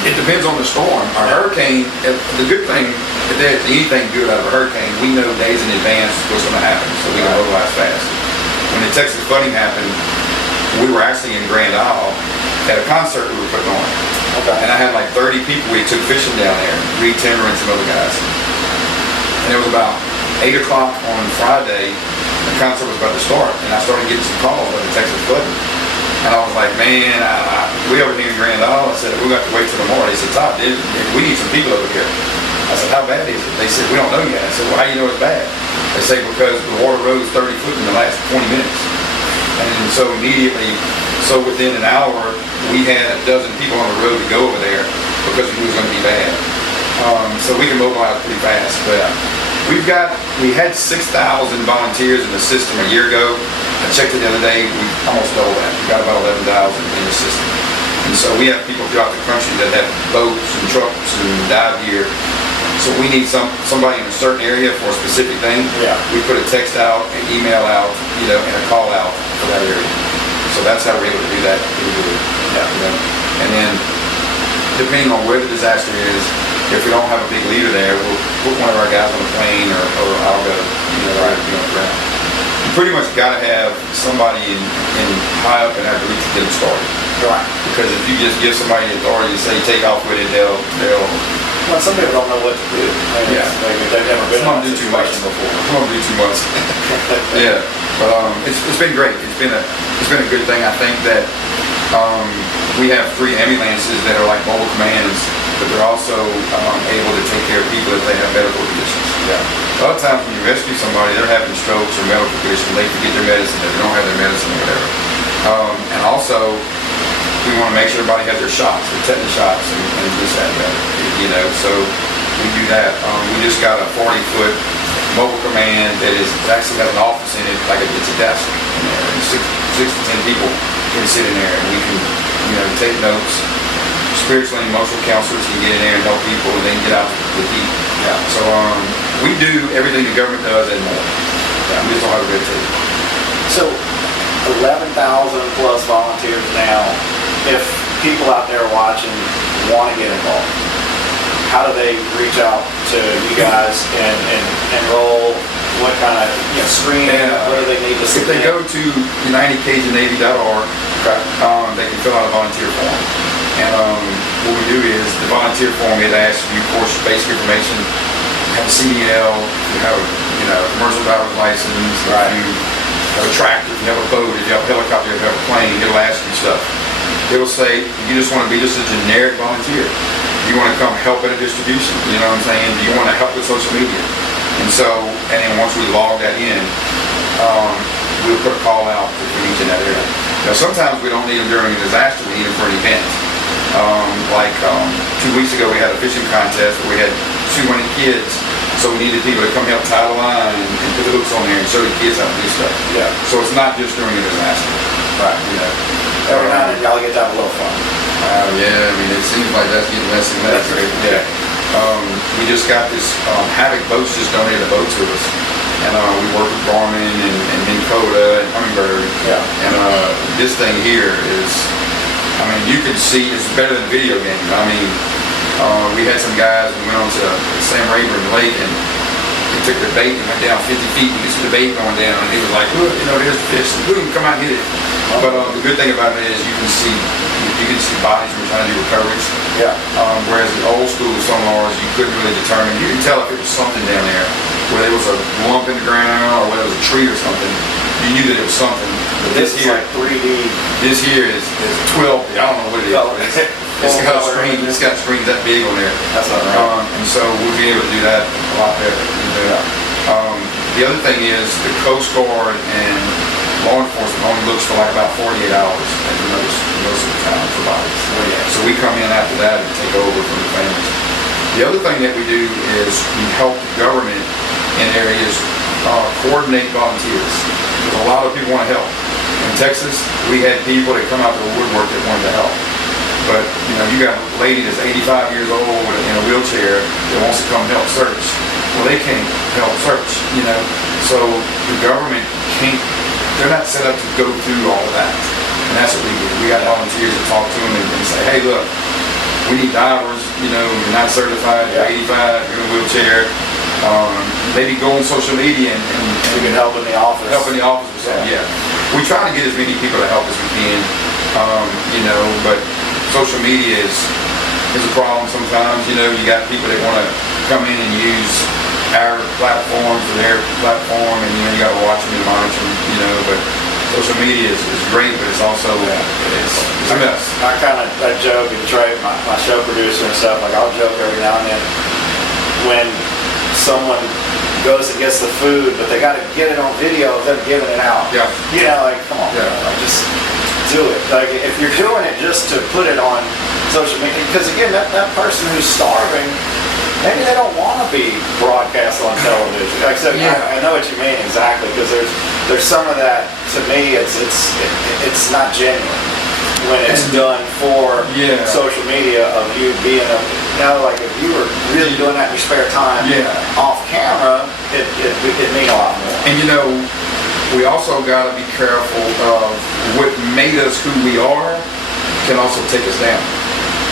it depends on the storm. A hurricane, the good thing, if there's anything good out of a hurricane, we know days in advance what's going to happen, so we can mobilize fast. When the Texas flooding happened, we were actually in Grand Isle at a concert we were putting on. Okay. And I had like 30 people. We took fishing down there, Reed Timmer and some other guys. And it was about 8 o'clock on Friday. The concert was about to start, and I started getting some calls about the Texas flooding. And I was like, man, we over here in Grand Isle. I said, we're going to have to wait till tomorrow. They said, Todd, dude, we need some people over here. I said, how bad is it? They said, we don't know yet. I said, well, how do you know it's bad? They say, because the water rose 30 foot in the last 20 minutes. And so immediately, so within an hour, we had a dozen people on the road to go over there because we knew it was going to be bad. So we can mobilize pretty fast. But we had 6,000 volunteers in the system a year ago. I checked it the other day, we almost doubled that. We got about 11,000 in the system. And so we have people throughout the country that have boats and trucks and dive gear. So we need somebody in a certain area for a specific thing. Yeah. We put a text out, an email out, and a call out for that area. So that's how we're able to do that. Yeah. And then, depending on where the disaster is, if we don't have a big leader there, we'll put one of our guys on a plane, or I'll go, right, around. You pretty much got to have somebody in high up in our group to get them started. Right. Because if you just give somebody the authority to say take off with it, they'll. Well, some people don't know what to do. Yeah. They've never been in Some that do too much situation before. Some do too much. Yeah. But it's been great. It's been a good thing. I think that we have 3 ambulances that are like mobile commands, but they're also able to take care of people if they have medical conditions. Yeah. A lot of times when you rescue somebody, they're having strokes or medical conditions, they forget their medicine, if they don't have their medicine or whatever. And also, we want to make sure everybody has their shots, their tetanus shots, and this, that, and that. So we do that. We just got a 40-foot mobile command that actually has an office in it, like it's a desk in there, and 6 to 10 people can sit in there, and we can, take notes. Spiritual and emotional counselors can get in there and help people, and then get out to the people. Yeah. So we do everything the government does and more. Yeah. We just don't have a good team. So 11,000 plus volunteers now. If people out there watching want to get involved, how do they reach out to you guys and enroll? What kind of screen? What do they need to If they go to UnitedCajunNavy.org, they can fill out a volunteer form. And what we do is the volunteer form, it asks you, of course, basic information. You have a CDL, you have a commercial driver's license, right. If you have a tractor, if you have a boat, if you have a helicopter, if you have a plane, it'll ask you stuff. It'll say, you just want to be just a generic volunteer. You want to come help at a distribution, you know what I'm saying? Do you want to help with social media? And then once we log that in, we'll put a call out if we need you in that area. Now sometimes we don't need them during a disaster, we need them for an event. 2 weeks ago we had a fishing contest where we had 200 kids, so we needed people to come help tie the line and put the hooks on there and show the kids how to do stuff. Yeah. So it's not just during a disaster. Right. Every now and then y'all get to have a little fun. Yeah, I mean, it seems like that's getting less and less. Right? Yeah. We just got this, Havoc Boats just donated a boat to us. And we work with Garmin and Minn Kota and Humminbird. Yeah. And this thing here is, I mean, you can see it's better than a video game. I mean, we had some guys who went on to Sam Rayburn Lake and they took their bait and went down 50 feet. You could see the bait going down, and he was like, look, there's the fish. And boom, come out and hit it. But the good thing about it is you can see bodies when we're trying to do recoveries. Yeah. Whereas the old school sonars, you couldn't really determine. You could tell if it was something down there, where there was a lump in the ground or whether it was a tree or something. You knew that it was something. But This is like 3D. This here is 12. I don't know what it is. Oh, It's got screens. It's got screens that big on there. That's not right. And so we'll be able to do that a lot better. The other thing is the Coast Guard and law enforcement only looks for like about 48 hours at the most of the time for bodies. Oh, yeah. So we come in after that and take over from the families. The other thing that we do is we help the government in areas coordinate volunteers. Because a lot of people want to help. In Texas, we had people that come out to the woodwork that wanted to help. But you got a lady that's 85 years old in a wheelchair that wants to come help search. Well, they can't help search, So the government can't. They're not set up to go through all of that. And that's what we do. We got volunteers to talk to them and say, hey, look, we need divers, you're not certified, you're 85, you're in a wheelchair. Maybe go on social media and You can help in the office. Help in the office or something, yeah. We try to get as many people to help as we can, but social media is a problem sometimes. You got people that want to come in and use our platform for their platform, and you got to watch them and monitor them, but social media is great, but it's also it's a mess. I joke and Trey, my show producer and stuff, like I'll joke every now and then when someone goes and gets the food, but they got to get it on video of them giving it out. Yeah. You know, like, come on, Yeah. like, just do it. Like, if you're doing it just to put it on social media, because again, that person who's starving, maybe they don't want to be broadcast on television. Like I said, Yeah. I know what you mean exactly, because there's some of that, to me, it's not genuine when it's done for social media of you being like if you were really doing that in your spare time off camera, it'd mean a lot more. And we also got to be careful of what made us who we are can also take us down.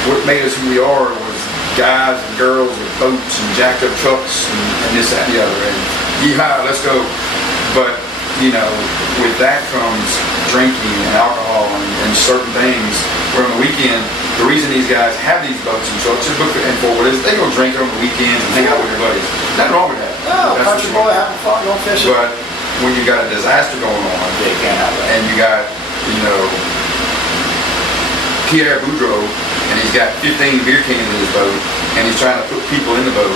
What made us who we are was guys and girls with boats and jacked up trucks and this, that, and the other. And yeehaw, let's go. But, with that comes drinking and alcohol and certain things. Where on the weekend, the reason these guys have these boats and trucks is and forward is they go drink on the weekends and hang out with their buddies. Nothing wrong with that. No, That's country boy having fun, going fishing. But when you got a disaster going on, they can't have that. and you got, Pierre Boudreau, and he's got 15 beer cans in his boat, and he's trying to put people in the boat.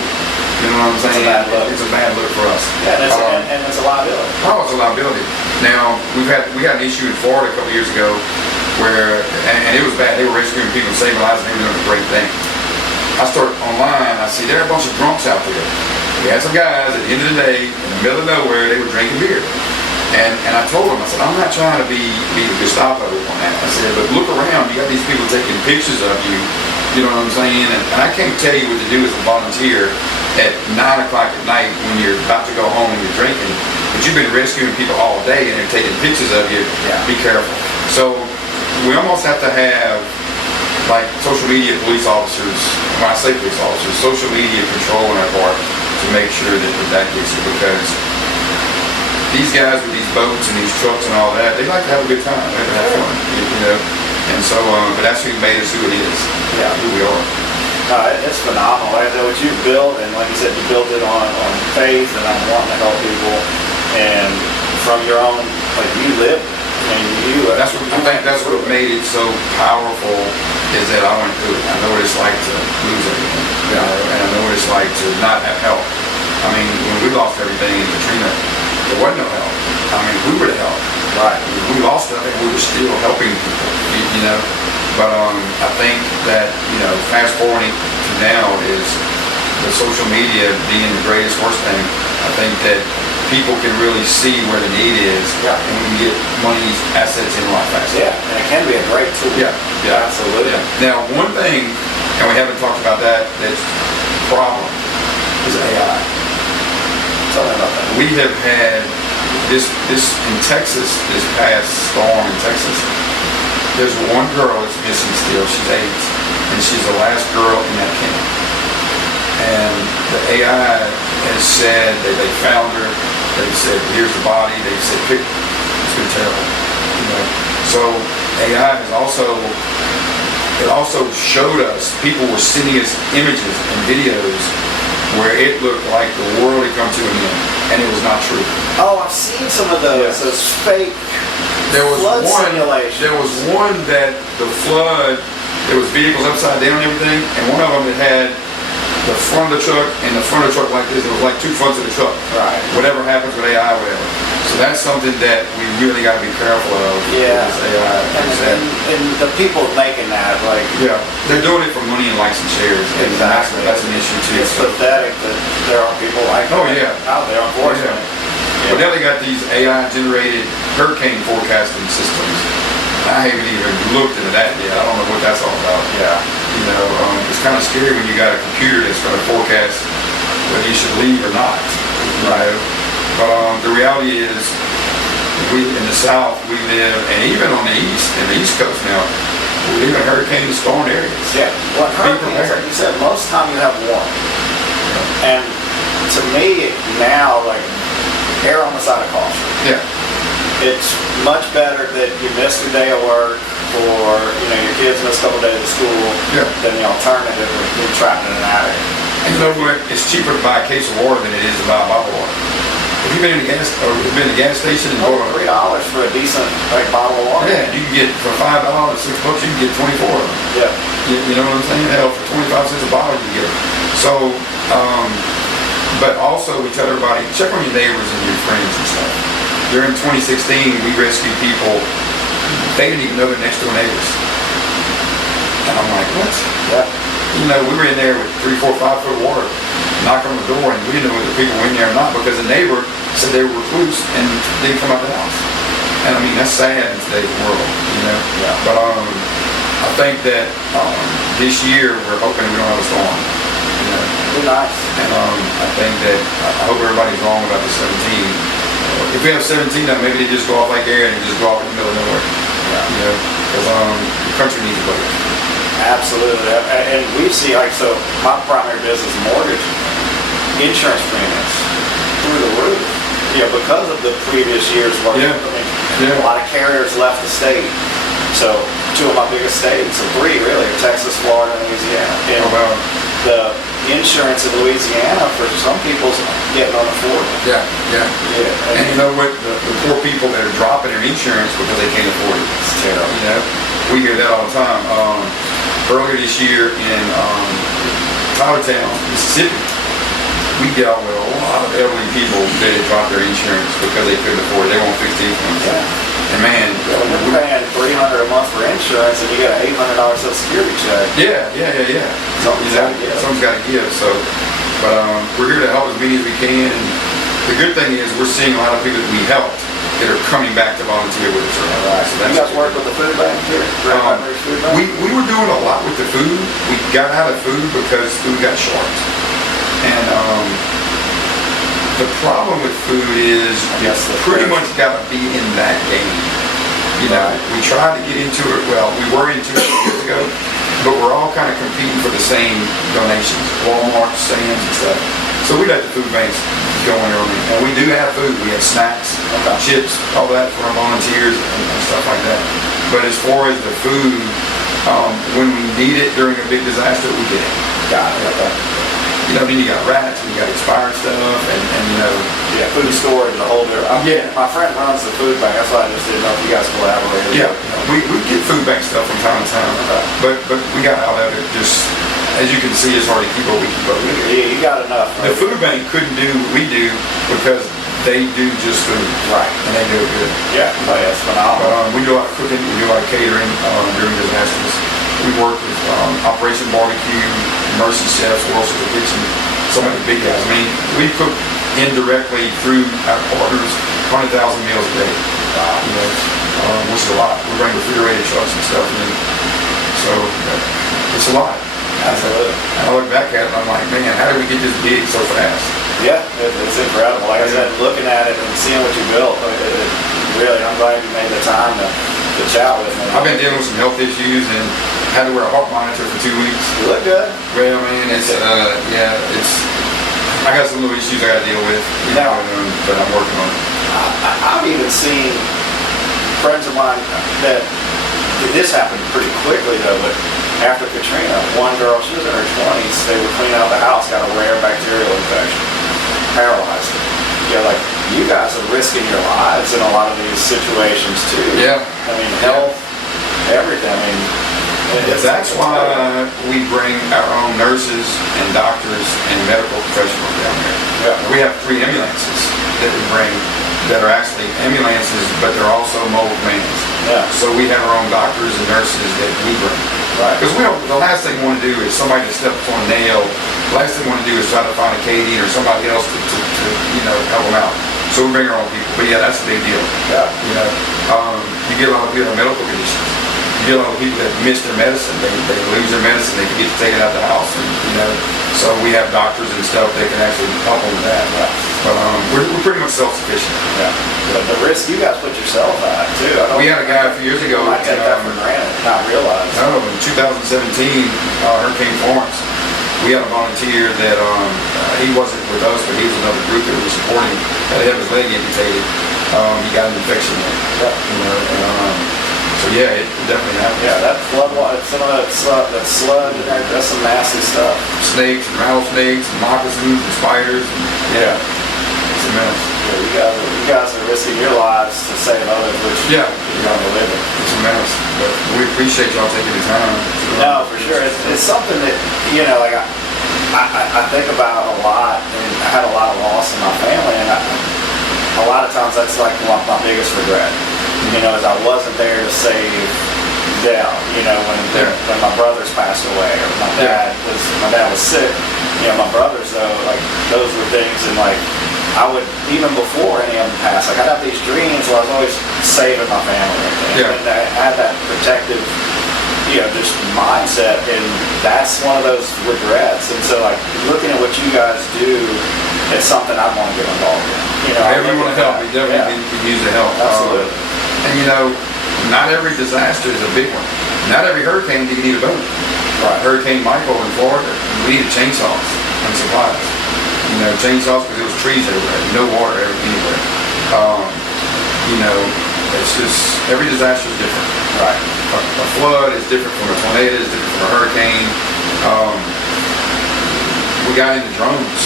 You know what I'm saying? It's a bad look for us. Yeah, and it's a liability. Oh, it's a liability. Now, we had an issue in Florida a couple years ago where, and it was bad, they were rescuing people, saving lives, and they were doing a great thing. I start online, I see there are a bunch of drunks out there. We had some guys, at the end of the day, in the middle of nowhere, they were drinking beer. And I told them, I said, I'm not trying to be the Gestapo on that. I said, but look around, you got these people taking pictures of you, you know what I'm saying? And I can't tell you what to do as a volunteer at 9 o'clock at night when you're about to go home and you're drinking, but you've been rescuing people all day and they're taking pictures of you. Be careful. So we almost have to have like social media police officers, when I say police officers, social media control on our part to make sure that gets it, because these guys with these boats and these trucks and all that, they like to have a good time, they like to have fun, and so, but that's who made us who it is, who we are. It's phenomenal. Like what you built, and like you said, you built it on faith and on wanting to help people, and from your own, like you live. I think that's what made it so powerful, is that I went through it. I know what it's like to lose everything, and I know what it's like to not have help. I mean, when we lost everything in Katrina, there wasn't no help. I mean, we were the help. Right. We lost it, I think we were still helping people, But I think that, fast forwarding to now is the social media being the greatest worst thing. I think that people can really see where the need is, and we can get money's assets in a lot faster. Yeah, and it can be a great tool. Yeah, Absolutely. Yeah. Now, one thing, and we haven't talked about that's a problem, is AI. Tell me about that. We have had this in Texas, this past storm in Texas. There's one girl that's missing still. She's 8, and she's the last girl in that camp. And the AI has said that they found her. They've said, here's the body. They've said, it's been terrible. So AI has also showed us, people were sending us images and videos where it looked like the world had come to an end, and it was not true. Oh, I've seen some of those. Those fake flood simulations. There was one that the flood, there was vehicles upside down and everything, and one of them that had the front of the truck and the front of the truck like this. It was like 2 fronts of the truck. Right. Whatever happens with AI, whatever. So that's something that we really got to be careful of. Yeah. With this AI. And the people making that, like... Yeah. They're doing it for money and likes and shares. Exactly. That's an issue too. It's pathetic that there are people like that out there, unfortunately. Yeah. But now they got these AI-generated hurricane forecasting systems. I haven't even looked into that yet. I don't know what that's all about. Yeah. It's kind of scary when you got a computer that's going to forecast whether you should leave or not. Right. But the reality is, we in the South, we live, and even on the East Coast now, we live in hurricane storm areas. Yeah. Well, hurricanes, like you said, most of the time you have one. And to me, now, like, err on the side of caution. Yeah. It's much better that you missed a day of work, or your kids missed a couple days of school, than the alternative of being trapped in an attic. And it's cheaper to buy a case of water than it is to buy a bottle of water. If you've been in a gas station and Over bought $3 for a decent bottle of water. yeah, you can get for $5, $6, you can get 24 of them. Yeah. You know what I'm saying? Hell, for 25 cents a bottle, you get them. So, but also we tell everybody, check on your neighbors and your friends and stuff. During 2016, we rescued people, they didn't even know their next door neighbors. And I'm like, what? Yeah. You know, we were in there with 3, 4, 5 foot of water, knocking on the door, and we didn't know whether people were in there or not because the neighbor said they were recluse and didn't come out the house. And I mean, that's sad in today's world, you know? Yeah. But I think that this year we're hoping we don't have a storm, you know? Be nice. And I think that, I hope everybody's wrong about the 17. If we have 17, then maybe they just go off like air and just go off in the middle of nowhere. Yeah. You know, because the country needs a budget. Absolutely. And we see, like, so my primary business, mortgage, insurance premiums through the roof. You know, because of the previous year's work. Yeah. I mean, Yeah. a lot of carriers left the state. So 2 of my biggest states, so 3 really, are Texas, Florida, and Louisiana. And Oh, wow. the insurance in Louisiana for some people's getting unaffordable. Yeah, yeah. Yeah. And you know what? The poor people that are dropping their insurance because they can't afford it. It's terrible. You know, we hear that all the time. Earlier this year in Tylertown, Mississippi, we dealt with a lot of elderly people that had dropped their insurance because they couldn't afford it. They won't fix the insurance. Yeah. And man, When you're paying $300 a month for insurance and you get an $800 Social Security check, yeah. Something's You know, gotta give. something's got to give. So, but we're here to help as many as we can. And the good thing is we're seeing a lot of people that we helped that are coming back to volunteer with us. right. So You guys work with the food bank here? Grand Rapids Food Bank? we were doing a lot with the food. We got out of food because food got short. And the problem with food is you guess the pretty pressure. much got to be in that game. You know, Right. we tried to get into it. Well, we were into it years ago, but we're all kind of competing for the same donations, Walmart, Sam's, and stuff. So we let the food banks go in early, and we do have food. We have snacks, Okay. chips, all that for our volunteers and stuff like that. But as far as the food, when we need it during a big disaster, we get it. Got it. Okay. You know, then you got rats, and you got expired stuff, and you know, Yeah, food storage and a whole different. Yeah. My friend runs the food bank. That's why I just didn't know if you guys collaborated. yeah, we get food bank stuff from time to time, but we got out of it. Just as you can see, it's hard to keep what we keep up with. Yeah, you got enough. The Right? food bank couldn't do what we do because they do just food, Right. and they do it good. Yeah, but it's phenomenal. We do a lot of cooking, we do a lot of catering during disasters. We work with Operation Barbecue, Mercy Chefs, World Central Kitchen, so many big guys. I mean, we cook indirectly through our partners 100,000 meals a day. You know, which is a lot. We bring refrigerated trucks and stuff in. So it's a lot. Absolutely. And I look back at it and I'm like, man, how did we get this big so fast? Yeah, it's incredible. Like I said, looking at it and seeing what you built, really, I'm glad you made the time to chat with me. I've been dealing with some health issues and had to wear a heart monitor for 2 weeks. You look good. Well, man, it's I got some little issues I got to deal with, Now- but I'm working on it. I've even seen friends of mine that this happened pretty quickly though, but after Katrina, one girl, she was in her 20s, they were cleaning out the house, got a rare bacterial infection, paralyzed her. Yeah, like you guys are risking your lives in a lot of these situations too. Yeah. I mean, health, everything. I mean, That's why we bring our own nurses and doctors and medical professionals down here. Yeah. We have 3 ambulances that we bring that are actually ambulances, but they're also mobile vans. Yeah. So we have our own doctors and nurses that we bring. Right. Because the last thing we want to do is somebody that steps on a nail. The last thing we want to do is try to find a KD or somebody else to help them out. So we bring our own people. But yeah, that's a big deal. Yeah. You know, you get a lot of people with medical conditions. You get a lot of people that miss their medicine. They lose their medicine. They can get taken out of the house. And, so we have doctors and stuff that can actually help them with that. But we're pretty much self-sufficient. Yeah. But the risk you guys put yourself at too. I don't We had a guy a few years ago. I take that for granted, not realize. No, in 2017, Hurricane Florence, we had a volunteer that he wasn't with us, but he was another group that we were supporting. Had to have his leg amputated. He got an infection there. Yeah. So yeah, it definitely happens. Yeah, that flood water, some of that sludge in there, that's some nasty stuff. Snakes and rattlesnakes and moccasins and spiders. And, yeah, it's mess. Yeah, you guys are risking your lives to save others, which Yeah. you're unbelievable. It's a mess. But we appreciate y'all taking the time. No, for sure. It's something that, like I think about a lot, and I had a lot of loss in my family, and a lot of times that's like my biggest regret, is I wasn't there to save them, when my brothers passed away, or my dad was sick. My brothers though, like those were things, and like I would, even before any of them passed, like I'd have these dreams where I was always saving my family, and I had that protective, just mindset, and that's one of those regrets. And so like looking at what you guys do, it's something I want to get involved in. Whenever you want to help, we definitely can use the help. Absolutely. And not every disaster is a big one. Not every hurricane you need a boat. Right. Hurricane Michael in Florida, we needed chainsaws and supplies. Chainsaws because there was trees everywhere, no water anywhere. It's just, every disaster is different. Right. A flood is different from a tornado, is different from a hurricane. We got into drones,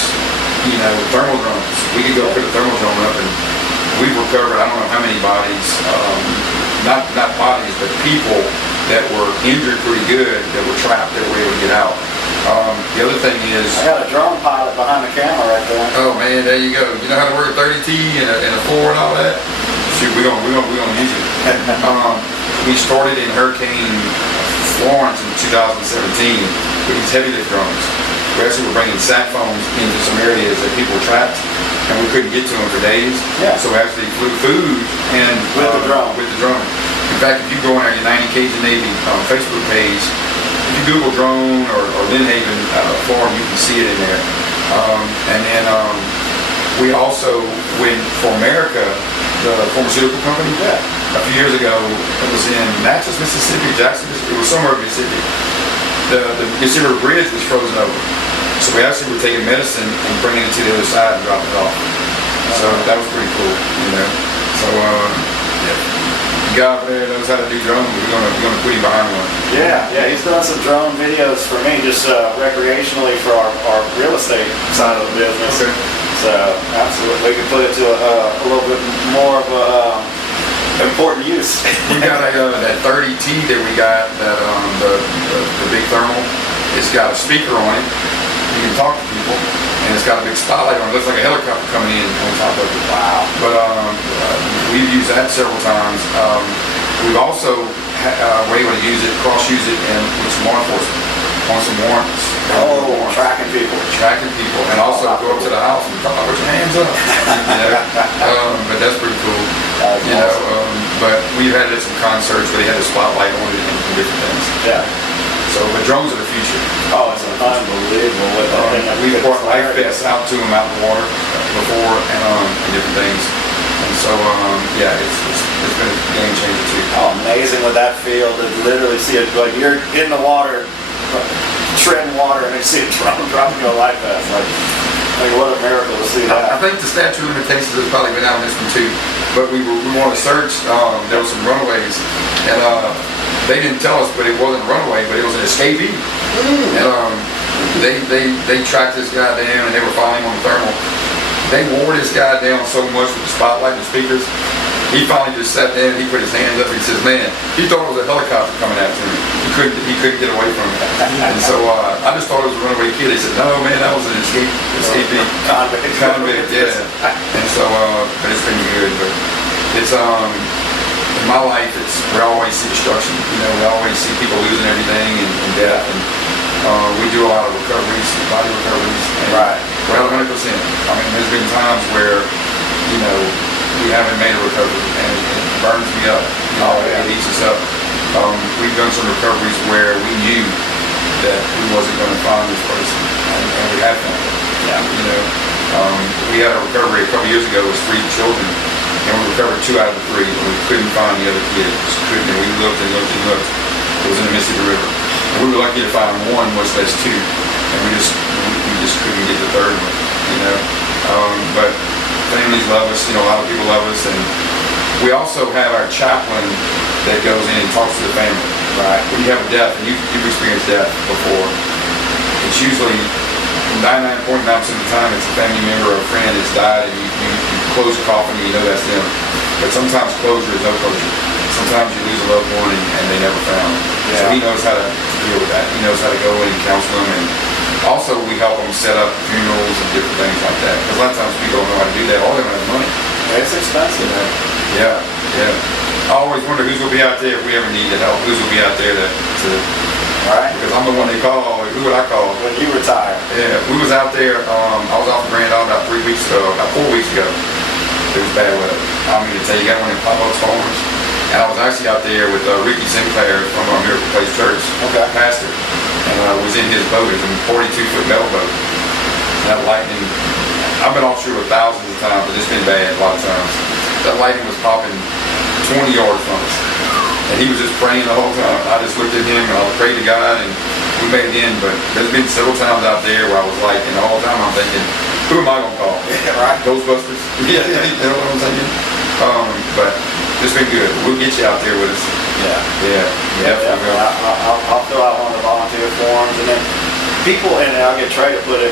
thermal drones. We could go put a thermal drone up, and we've recovered I don't know how many bodies, not bodies, but people that were injured pretty good, that were trapped, that were able to get out. The other thing is, I got a drone pilot behind the camera right there. oh man, there you go. You know how to work a 30T and a 4 and all that? Shoot, we're gonna use it. We started in Hurricane Florence in 2017 with these heavy lift drones. We actually were bringing sat phones into some areas that people were trapped, and we couldn't get to them for days. Yeah. So we actually flew food and With the drone. With the drone. In fact, if you go on our United Cajun Navy Facebook page, if you Google drone or Lynn Haven forum, you can see it in there. And then we also went for America, the pharmaceutical company. Yeah. A few years ago, it was in Natchez, Mississippi, Jackson, Mississippi. It was somewhere in Mississippi. The Mississippi River Bridge was frozen over. So we actually were taking medicine and bringing it to the other side and dropping it off. So that was pretty cool, So, guy over there knows how to do drones. We're gonna put him behind one. Yeah, he's done some drone videos for me, just recreationally for our real estate side of the business. Okay. So absolutely, we can put it to a little bit more of a important use. We got that 30T that we got, that the big thermal. It's got a speaker on it. You can talk to people, and it's got a big spotlight on it. It looks like a helicopter coming in on top of it. Wow. But we've used that several times. We've also were able to use it, cross-use it, and with some law enforcement on some warrants. Tracking people. Tracking people, and also go up to the house and talk with your hands up. But that's pretty cool. But we've had it at some concerts where they had a spotlight on it and different things. Yeah. So, but drones are the future. Oh, it's unbelievable what that thing. We've brought life vests out to them out in the water before, and different things. And so, it's been a game changer too. Oh, amazing with that feel to literally see it, like you're in the water, treading water, and you see a drone dropping you a life vest. Like what a miracle to see that. I think the statute of limitations has probably been out on this one too. But we wanted to search, there were some runaways, and they didn't tell us, but it wasn't a runaway, but it was an escapee. And they tracked this guy down, and they were following him on the thermal. They wore this guy down so much with the spotlight and the speakers. He finally just sat down, he put his hands up, and he says, man, he thought it was a helicopter coming after him. He couldn't get away from it. And so I just thought it was a runaway kid. They said, no man, that was an escapee. Convict, yeah. And so, but it's been good. But it's, in my life, we always see destruction. We always see people losing everything and death. And we do a lot of recoveries, body recoveries. And Right. we're at 100%. I mean, there's been times where, we haven't made a recovery, and it burns me up. It eats us up. We've done some recoveries where we knew that we wasn't going to find this person, and we have found it. We had a recovery a couple years ago. It was 3 children, and we recovered 2 out of the 3, and we couldn't find the other kid. Just couldn't. And we looked and looked and looked. It was in the Mississippi River. And we were lucky to find 1, much less 2, and we just couldn't get the 3rd one. But families love us. A lot of people love us, and we also have our chaplain that goes in and talks to the family. Right. When you have a death, and you've experienced death before, it's usually 99.9% of the time it's a family member or a friend that's died, and you close a coffin, you know that's them. But sometimes closure is no closure. Sometimes you lose a loved one and they never found. So he knows how to deal with that. He knows how to go in and counsel them, and also we help them set up funerals and different things like that. Because a lot of times people don't know how to do that. All they don't have money. It's expensive. Yeah. I always wonder who's gonna be out there if we ever need the help. Who's gonna be out there to Right. because I'm the one they call. Who would I call? When you retire. Yeah, we was out there. I was off the Grand Island about 4 weeks ago. It was bad weather. I mean to tell you, got one in Pablo's Farms. And I was actually out there with Ricky Sinclair from our Miracle Place Church, pastor. And I was in his boat. It's a 42-foot metal boat. And that lightning, I've been offshore thousands of times, but it's been bad a lot of times. That lightning was popping 20 yards from us. And he was just praying the whole time. I just looked at him and I prayed to God, and we made it in. But there's been several times out there where I was like, and the whole time I'm thinking, who am I going to call? Yeah, right. Ghostbusters? Yeah, you know what I'm saying? But it's been good. We'll get you out there with us. Yeah. I'll fill out one of the volunteer forms, and then people, and I'll get Trey to put a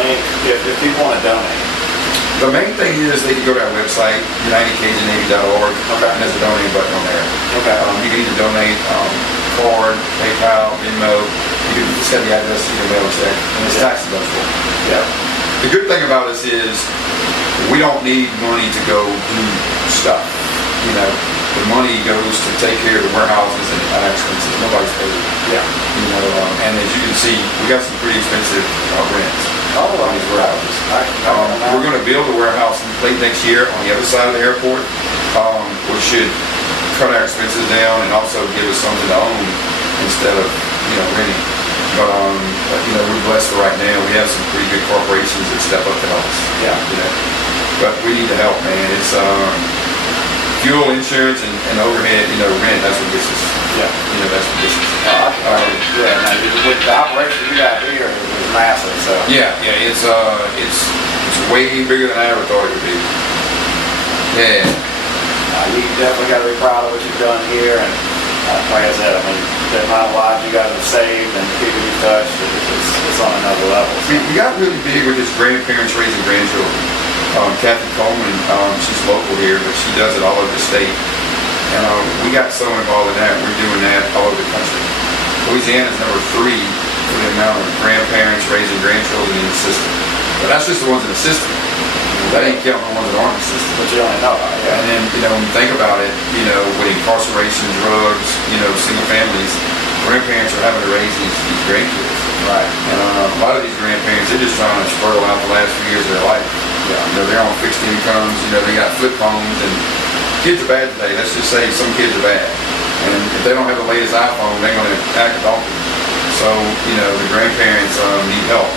link if people want to donate. The main thing is they can go to our website, UnitedCajunNavy.org, and there's a donate button on there. Okay. You can either donate card, PayPal, Venmo. You can just have the address, you can mail a check, and it's tax deductible. Yeah. The good thing about us is we don't need money to go do stuff. You know, the money goes to take care of the warehouses and expenses. Nobody's paid. Yeah. You know, and as you can see, we got some pretty expensive rents Oh, on these warehouses. We're going to build a warehouse late next year on the other side of the airport, which should cut our expenses down and also give us something to own instead of renting. But we're blessed for right now. We have some pretty good corporations that step up to help us. Yeah. But we need the help, man. It's fuel, insurance, and overhead. Rent. That's what gets us. Yeah. That's what gets us. With the operation you got here is massive. So. Yeah. It's way bigger than I ever thought it would be. Yeah. You definitely got to be proud of what you've done here, and like I said, I mean, the amount of lives you guys have saved and people you've touched, it's on another level. So. We got really big with his grandparents raising grandchildren. Kathy Coleman, she's local here, but she does it all over the state. And we got so involved in that, we're doing that all over the country. Louisiana's number 3 for the amount of grandparents raising grandchildren in the system. But that's just the ones in the system. That ain't counting the ones that aren't in the system. But you only know about it. And then, when you think about it, with incarceration, drugs, single families, grandparents are having to raise these grandkids. Right. And a lot of these grandparents, they're just trying to struggle out the last few years of their life. Yeah. They're on fixed incomes, they got flip phones, and kids are bad today. Let's just say some kids are bad. And if they don't have the latest iPhone, they're going to act a donkey. So, the grandparents need help.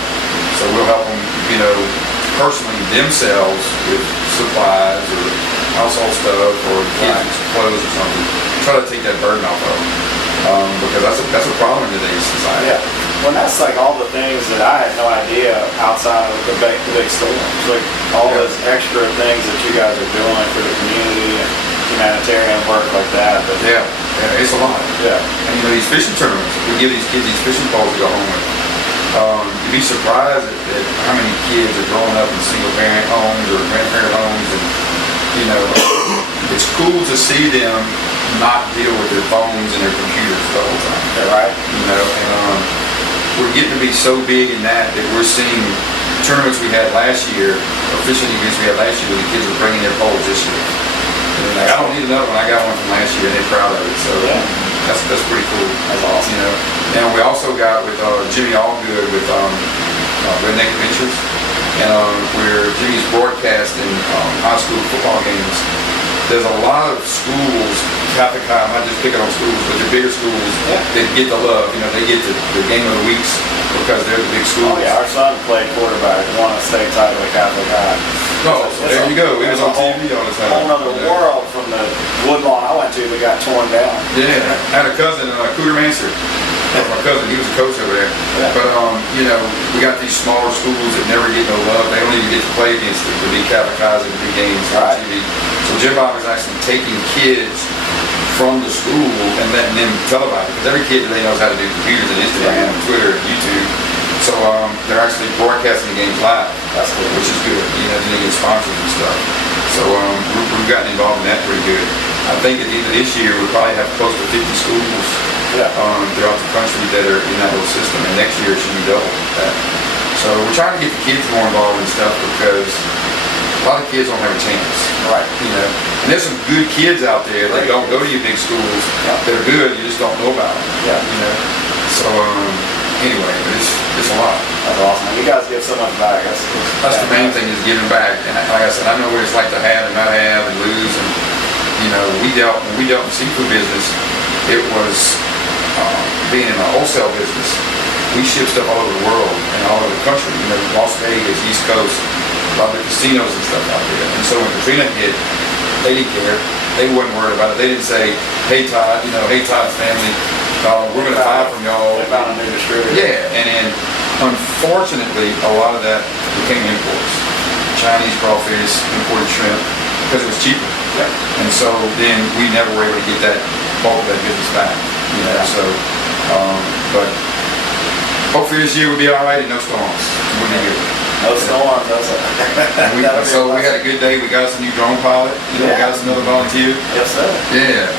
So we'll help them, personally themselves with supplies or household stuff or kids' clothes or something. Try to take that burden off of them. Because that's a problem in today's society. Yeah. Well, that's like all the things that I had no idea outside of the big storms. Like all those extra things that you guys are doing for the community and humanitarian work like that. But yeah, it's a lot. Yeah. And these fishing tournaments, we give these kids these fishing poles to go home with. You'd be surprised at how many kids are growing up in single-parent homes or grandparent homes, and it's cool to see them not deal with their phones and their computers the whole time. Yeah, right. And we're getting to be so big in that we're seeing tournaments we had last year, or fishing events we had last year, where the kids were bringing their poles this year. And they're like, I don't need another one. I got one from last year, and they're proud of it. So that's pretty cool. That's awesome. And we also got with Jimmy Allgood with Redneck Adventures, and where Jimmy's broadcasting high school football games. There's a lot of schools, Catholic high, I'm not just picking on schools, but the bigger schools that get the love. They get the game of the weeks because they're the big schools. Oh yeah, our son played quarterback, won a state title at Catholic High. Oh, so there you go. It was on TV all the time. A whole other world from the woodlawn I went to that got torn down. Yeah, I had a cousin, Cooter Manser. That's my cousin. He was a coach over there. Yeah. But we got these smaller schools that never get no love. They don't even get to play against the big Catholic highs and the big games on TV. So Jim Bob is actually taking kids from the school and letting them televise it. Because every kid today knows how to do computers and Instagram and Twitter and YouTube. So they're actually broadcasting the games live. That's cool. Which is good. You know, then they get sponsors and stuff. So we've gotten involved in that pretty good. I think at the end of this year, we'll probably have close to 50 schools throughout the country that are in that little system, and next year it should be double that. So we're trying to get the kids more involved in stuff because a lot of kids don't have a chance. Right. You know, and there's some good kids out there that don't go to your big schools. They're good, you just don't know about them. Yeah. You know. So anyway, it's a lot. That's awesome. You guys give so much back. That's the main thing is giving back. And like I said, I know what it's like to have and not have and lose. And you know, when we dealt in the seafood business, it was being in the wholesale business. We ship stuff all over the world and all over the country. You know, Las Vegas, East Coast, a lot of the casinos and stuff out there. And so when Katrina hit, they didn't care. They wasn't worried about it. They didn't say, "Hey Todd, hey Todd's family, we're going to buy from y'all." They found a new distributor. Yeah, and then unfortunately, a lot of that became imports. Chinese crawfish, imported shrimp, because it was cheaper. Yeah. And so then we never were able to get that bulk of that business back. You know, so, but hopefully this year will be all right and no storms. We'll be good. No storms. So we had a good day. We got us a new drone pilot. You know, we got us another volunteer. Yes, sir. Yeah.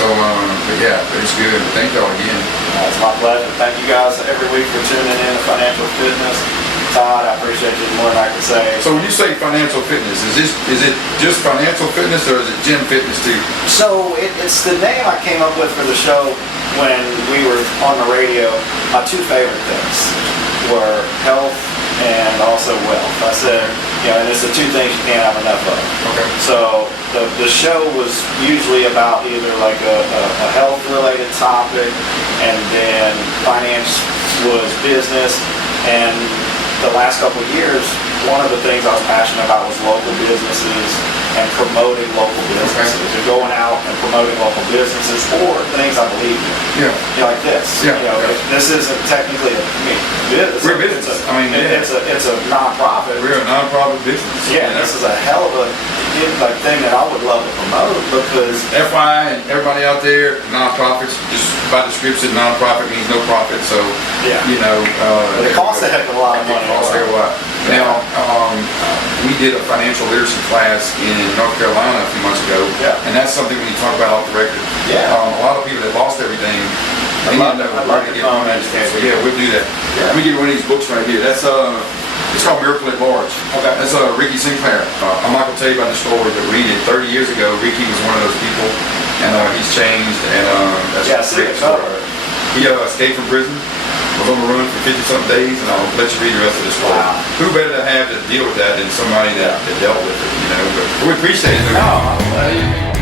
So, but yeah, it's good. Thank y'all again. It's my pleasure. Thank you guys every week for tuning in to Financial Fitness. Todd, I appreciate you more than I can say. So when you say financial fitness, is it just financial fitness or is it gym fitness too? So it's the name I came up with for the show when we were on the radio. My two favorite things were health and also wealth. I said, and it's the two things you can't have enough of. Okay. So the show was usually about either like a health-related topic, and then finance was business, and the last couple of years, one of the things I was passionate about was local businesses and promoting local businesses, and going out and promoting local businesses or things I believe in. Yeah. Like this. Yeah. This isn't technically business. We're business. It's a non-profit. We're a non-profit business. Yeah, this is a hell of a thing that I would love to promote because FYI and everybody out there, non-profits, just by description, non-profit means no profit. So, but it costs a heck of a lot of money. It costs a heck of a lot. Now, we did a financial literacy class in North Carolina a few months ago, and that's something we need to talk about off the record. Yeah. A lot of people that lost everything, they need to know where to get home education. So yeah, we'll do that. Yeah. Let me give you one of these books right here. That's it's called Miracle at Large. Okay. That's Ricky Sinclair. I'm not going to tell you about the story, but read it. 30 years ago, Ricky was one of those people, and he's changed. And that's a great story. He escaped from prison, was on the run for 50-something days, and I'll let you read the rest of the story. Wow. Who better to have to deal with that than somebody that dealt with it, But we appreciate it. No,